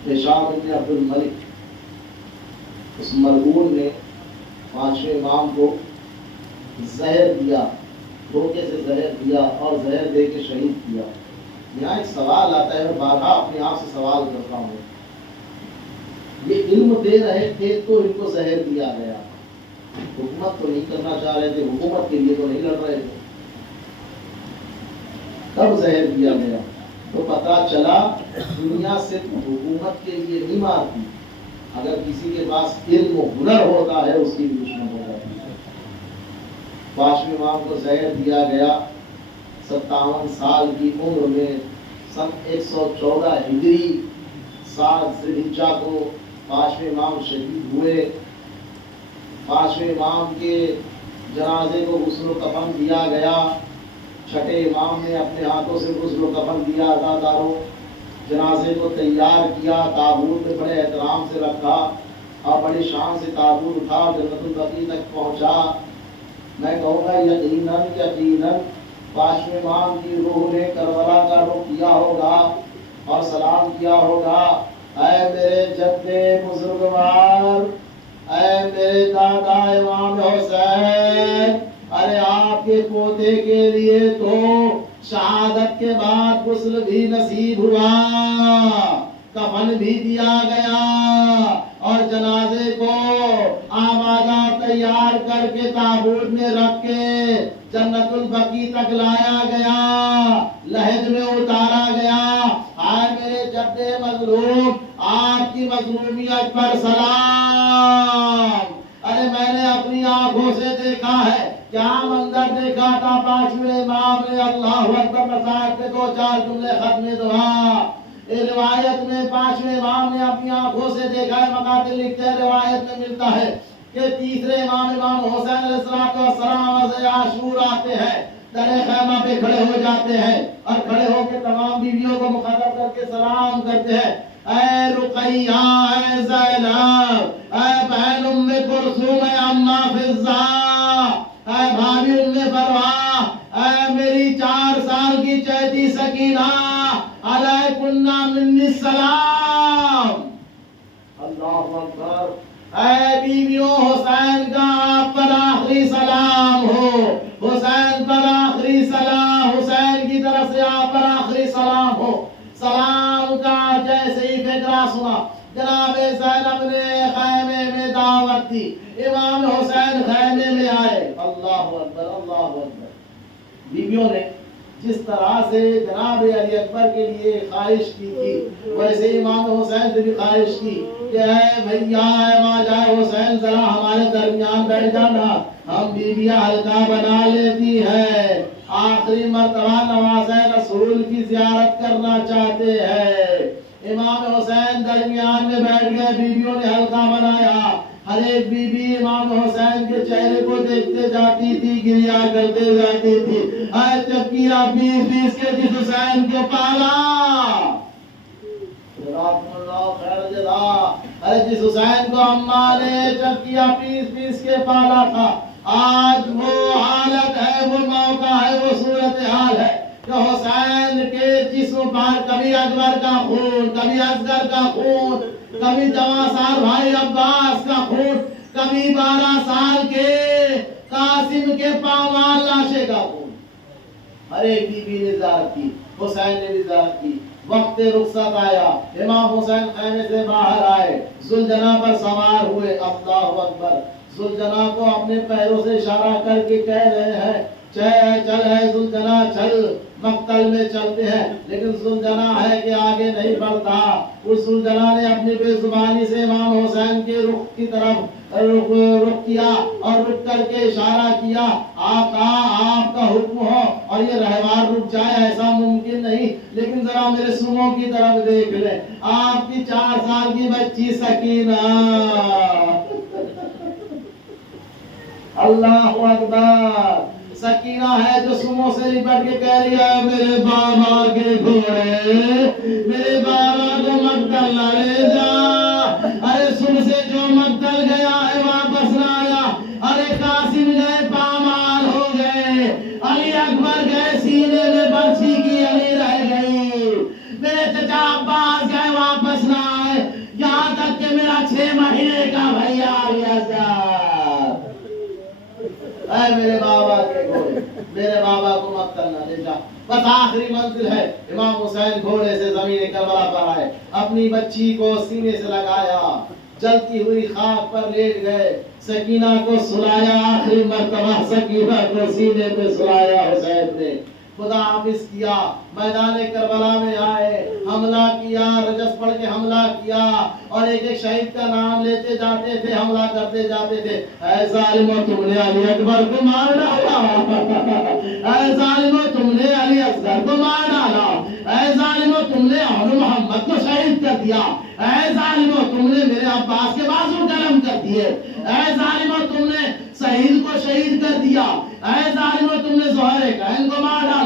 ہشام بن عبد الملک اس ملعون نے 5ویں امام کو زہر دیا، دھوکے سے زہر دیا اور زہر دے کے شہید کیا. یہاں ایک سوال آتا ہے، میں بارہا اپنے آپ سے سوال کرتا ہوں. یہ علم دے رہے تھے تو ان کو زہر دیا گیا. حکومت تو نہیں کرنا چاہ رہے تھے، حکومت کے لیے تو نہیں لڑ رہے تھے. کب زہر دیا گیا تو پتا چلا دنیا صرف حکومت کے لیے نہیں مارتی، اگر کسی کے پاس علم و ہنر ہوتا ہے اس کی بھی دشمن ہو جاتی ہے. 5ویں امام کو زہر دیا گیا. 57 سال کی عمر میں سن 114 ہجری 7 ذی الحجہ کو 5ویں امام شہید ہوئے. 5ویں امام کے جنازے کو غسل و کفن دیا گیا. چھٹے امام نے اپنے ہاتھوں سے غسل و کفن دیا عزاداروں، جنازے کو تیار کیا، تابوت میں بڑے احترام سے رکھا اور بڑی شان سے تابوت اٹھا جنت البقیع تک پہنچا۔ میں کہوں گا یقیناً پانچویں امام کی روح نے کربلا کا رخ کیا ہوگا اور سلام کیا ہوگا، اے میرے جد بزرگوار، اے میرے دادا امام حسین، ارے آپ کے پوتے کے لیے تو شہادت کے بعد غسل بھی نصیب ہوا، کفن بھی دیا گیا اور جنازے کو آمادہ تیار کر کے تابوت میں رکھ کے جنت البقیع تک لایا گیا، لحد میں اتارا گیا۔ آئے میرے جد مظلوم، آپ کی مظلومیت پر سلام۔ ارے میں نے اپنی آنکھوں سے دیکھا ہے، کیا منظر دیکھا تھا۔ پانچویں امام نے اللہ اکبر مساحت پہ دو چار جملے ختم دعا، روایت میں پانچویں امام نے اپنی آنکھوں سے دیکھا ہے، مقاتل لکھتے ہیں، روایت میں ملتا ہے کہ تیسرے امام حسین علیہ السلام سے عاشور آتے ہیں، تنے خیمہ پہ کھڑے ہو جاتے ہیں اور کھڑے ہو کے تمام بیویوں کو مخاطب کر کے سلام کرتے ہیں، اے رقیہ، اے زینب، اے بہن ام کلثوم، اے اماں فضہ، اے بھابی ام فروا، اے میری 4 سال کی چہتی سکینہ، علیکن منی السلام۔ اللہ اکبر۔ اے بیویوں، حسین کا آپ پر آخری سلام ہو، حسین پر آخری سلام، حسین کی طرف سے آپ پر آخری سلام ہو۔ سلام کا جیسے ہی فکرہ سنا، جناب زینب نے خیمے میں دعوت دی، امام حسین خیمے میں آئے۔ اللہ اکبر، اللہ اکبر۔ بیویوں نے جس طرح سے جناب علی اکبر کے لیے خواہش کی تھی، ویسے امام حسین سے بھی خواہش کی کہ اے بھیا، اے ماجا حسین، ذرا ہمارے درمیان بیٹھ جانا، ہم بیویاں حلقہ بنا لیتی ہیں، آخری مرتبہ نوازِ رسول کی زیارت کرنا چاہتے ہیں۔ امام حسین درمیان میں بیٹھ گئے، بیویوں نے حلقہ بنایا، ہر ایک بی بی امام حسین کے چہرے کو دیکھتے جاتی تھی، گریا کرتے جاتی تھی، اے چکیا پیس کے جس حسین کو پالا، ارے جس حسین کو اماں نے چکیا پیس کے پالا تھا، آج وہ حالت ہے، وہ موقع ہے، وہ صورتحال ہے کہ حسین کے جسم پر کبھی اکبر کا خون، کبھی اصغر کا خون، کبھی جوان سال بھائی عباس کا خون، کبھی 12 سال کے قاسم کے پامال لاشے کا خون۔ ہر ایک بیوی نے زیارت کی، حسین نے بھی زیارت کی۔ وقت رخصت آیا، امام حسین خیمے سے باہر آئے، ذوالجناح پر سوار ہوئے۔ اللہ اکبر۔ ذوالجناح کو اپنے پیروں سے اشارہ کر کے کہہ رہے ہیں چل ہے ذوالجناح، چل، مقتل میں چلتے ہیں، لیکن ذوالجناح ہے کہ آگے نہیں بڑھتا۔ اس ذوالجناح نے اپنی بے زبانی سے امام حسین کے رخ کی طرف رخ کیا اور رک کر کے اشارہ کیا، آقا آپ کا حکم ہو اور یہ رہوار رک جائے، ایسا ممکن نہیں، لیکن ذرا میرے سنوں کی طرف دیکھ لیں، آپ کی 4 سال کی بچی سکینہ۔ اللہ اکبر۔ سکینہ ہے جو سموں سے لپٹ کے کہہ رہی ہے، میرے بابا کے گھوڑے، میرے بابا کو مقتل نہ لے جا، ارے سن سے جو مقتل گیا ہے واپس نہ آیا، ارے قاسم گئے پامال ہو گئے، علی اکبر گئے سینے میں برچی کی علی رہ گئی، میرے چچا عباس گئے واپس نہ آئے، یہاں تک کہ میرا 6 مہینے کا بھیا علی اصغر، اے میرے بابا کے گھوڑے، میرے بابا کو مقتل نہ لے جا۔ بس آخری منزل ہے۔ امام حسین گھوڑے سے زمین کربلا پر آئے، اپنی بچی کو سینے سے لگایا، جلتی ہوئی خاک پر لیٹ گئے، سکینہ کو سلایا، آخری مرتبہ سکینہ کو سینے پہ سلایا حسین نے، خدا حافظ کیا، میدان کربلا میں آئے، حملہ کیا، رجس پڑھ کے حملہ کیا اور ایک ایک شہید کا نام لیتے جاتے تھے، حملہ کرتے جاتے تھے۔ اے ظالمو تم نے علی اکبر کو مار ڈالا، اے ظالمو تم نے علی اصغر کو مار ڈالا، اے ظالمو تم نے اہل محمد کو شہید کر دیا، اے ظالمو تم نے میرے عباس کے بازو قلم کر دیے، اے ظالمو تم نے سعید کو شہید کر دیا، اے ظالمو تم نے زہر کہن کو مار ڈالا۔